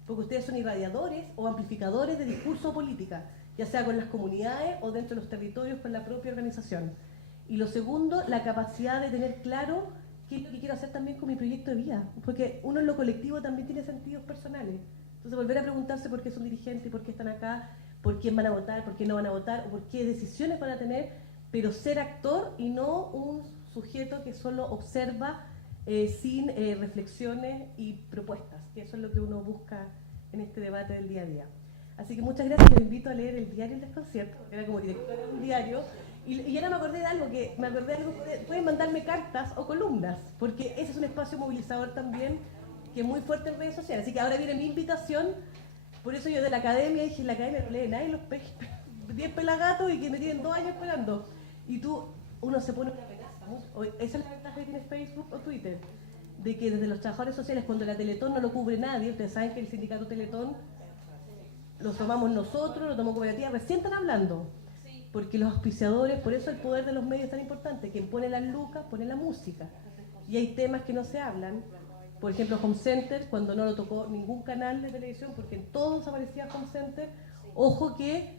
porque ustedes son irradiadores o amplificadores de discurso o política, ya sea con las comunidades o dentro de los territorios con la propia organización. Y lo segundo, la capacidad de tener claro qué es lo que quiero hacer también con mi proyecto de vida, porque uno en lo colectivo también tiene sentidos personales. Entonces volver a preguntarse por qué son dirigentes, por qué están acá, por quién van a votar, por qué no van a votar, o por qué decisiones van a tener, pero ser actor y no un sujeto que solo observa sin reflexiones y propuestas, que eso es lo que uno busca en este debate del día a día. Así que muchas gracias, los invito a leer el diario El Desconcierto, que era como directora de un diario, y ahora me acordé de algo, pueden mandarme cartas o columnas, porque ese es un espacio movilizador también, que es muy fuerte en redes sociales, así que ahora viene mi invitación, por eso yo de la academia dije, en la academia no lee nadie los 10 pelagatos y que me tienen 2 años esperando, y uno se pone una amenaza, ¿no? Esa es la ventaja que tiene Facebook o Twitter, de que desde los trabajadores sociales, cuando la Teletón no lo cubre nadie, ustedes saben que el sindicato Teletón lo tomamos nosotros, lo tomó Cooperativa, recién están hablando, porque los auspiciadores, por eso el poder de los medios es tan importante, quien pone las lucas, pone la música, y hay temas que no se hablan, por ejemplo Home Center, cuando no lo tocó ningún canal de televisión, porque en todos aparecía Home Center, ojo que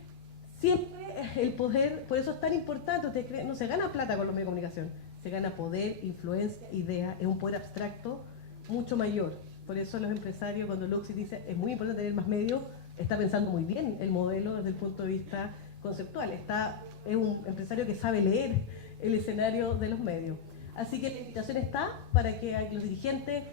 siempre el poder, por eso es tan importante, ustedes creen, no se gana plata con los medios de comunicación, se gana poder, influencia, idea, es un poder abstracto mucho mayor, por eso los empresarios, cuando Luxi dice es muy importante tener más medios, está pensando muy bien el modelo desde el punto de vista conceptual, es un empresario que sabe leer el escenario de los medios. Así que la invitación está para que los dirigentes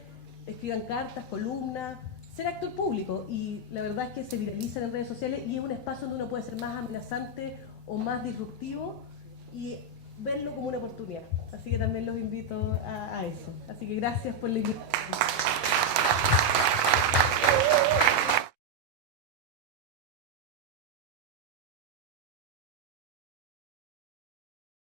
escriban cartas, columnas, ser actor público, y la verdad es que se viralizan en redes sociales y es un espacio donde uno puede ser más amenazante o más disruptivo y verlo como una oportunidad. Así que también los invito a eso. Así que gracias por la invitación.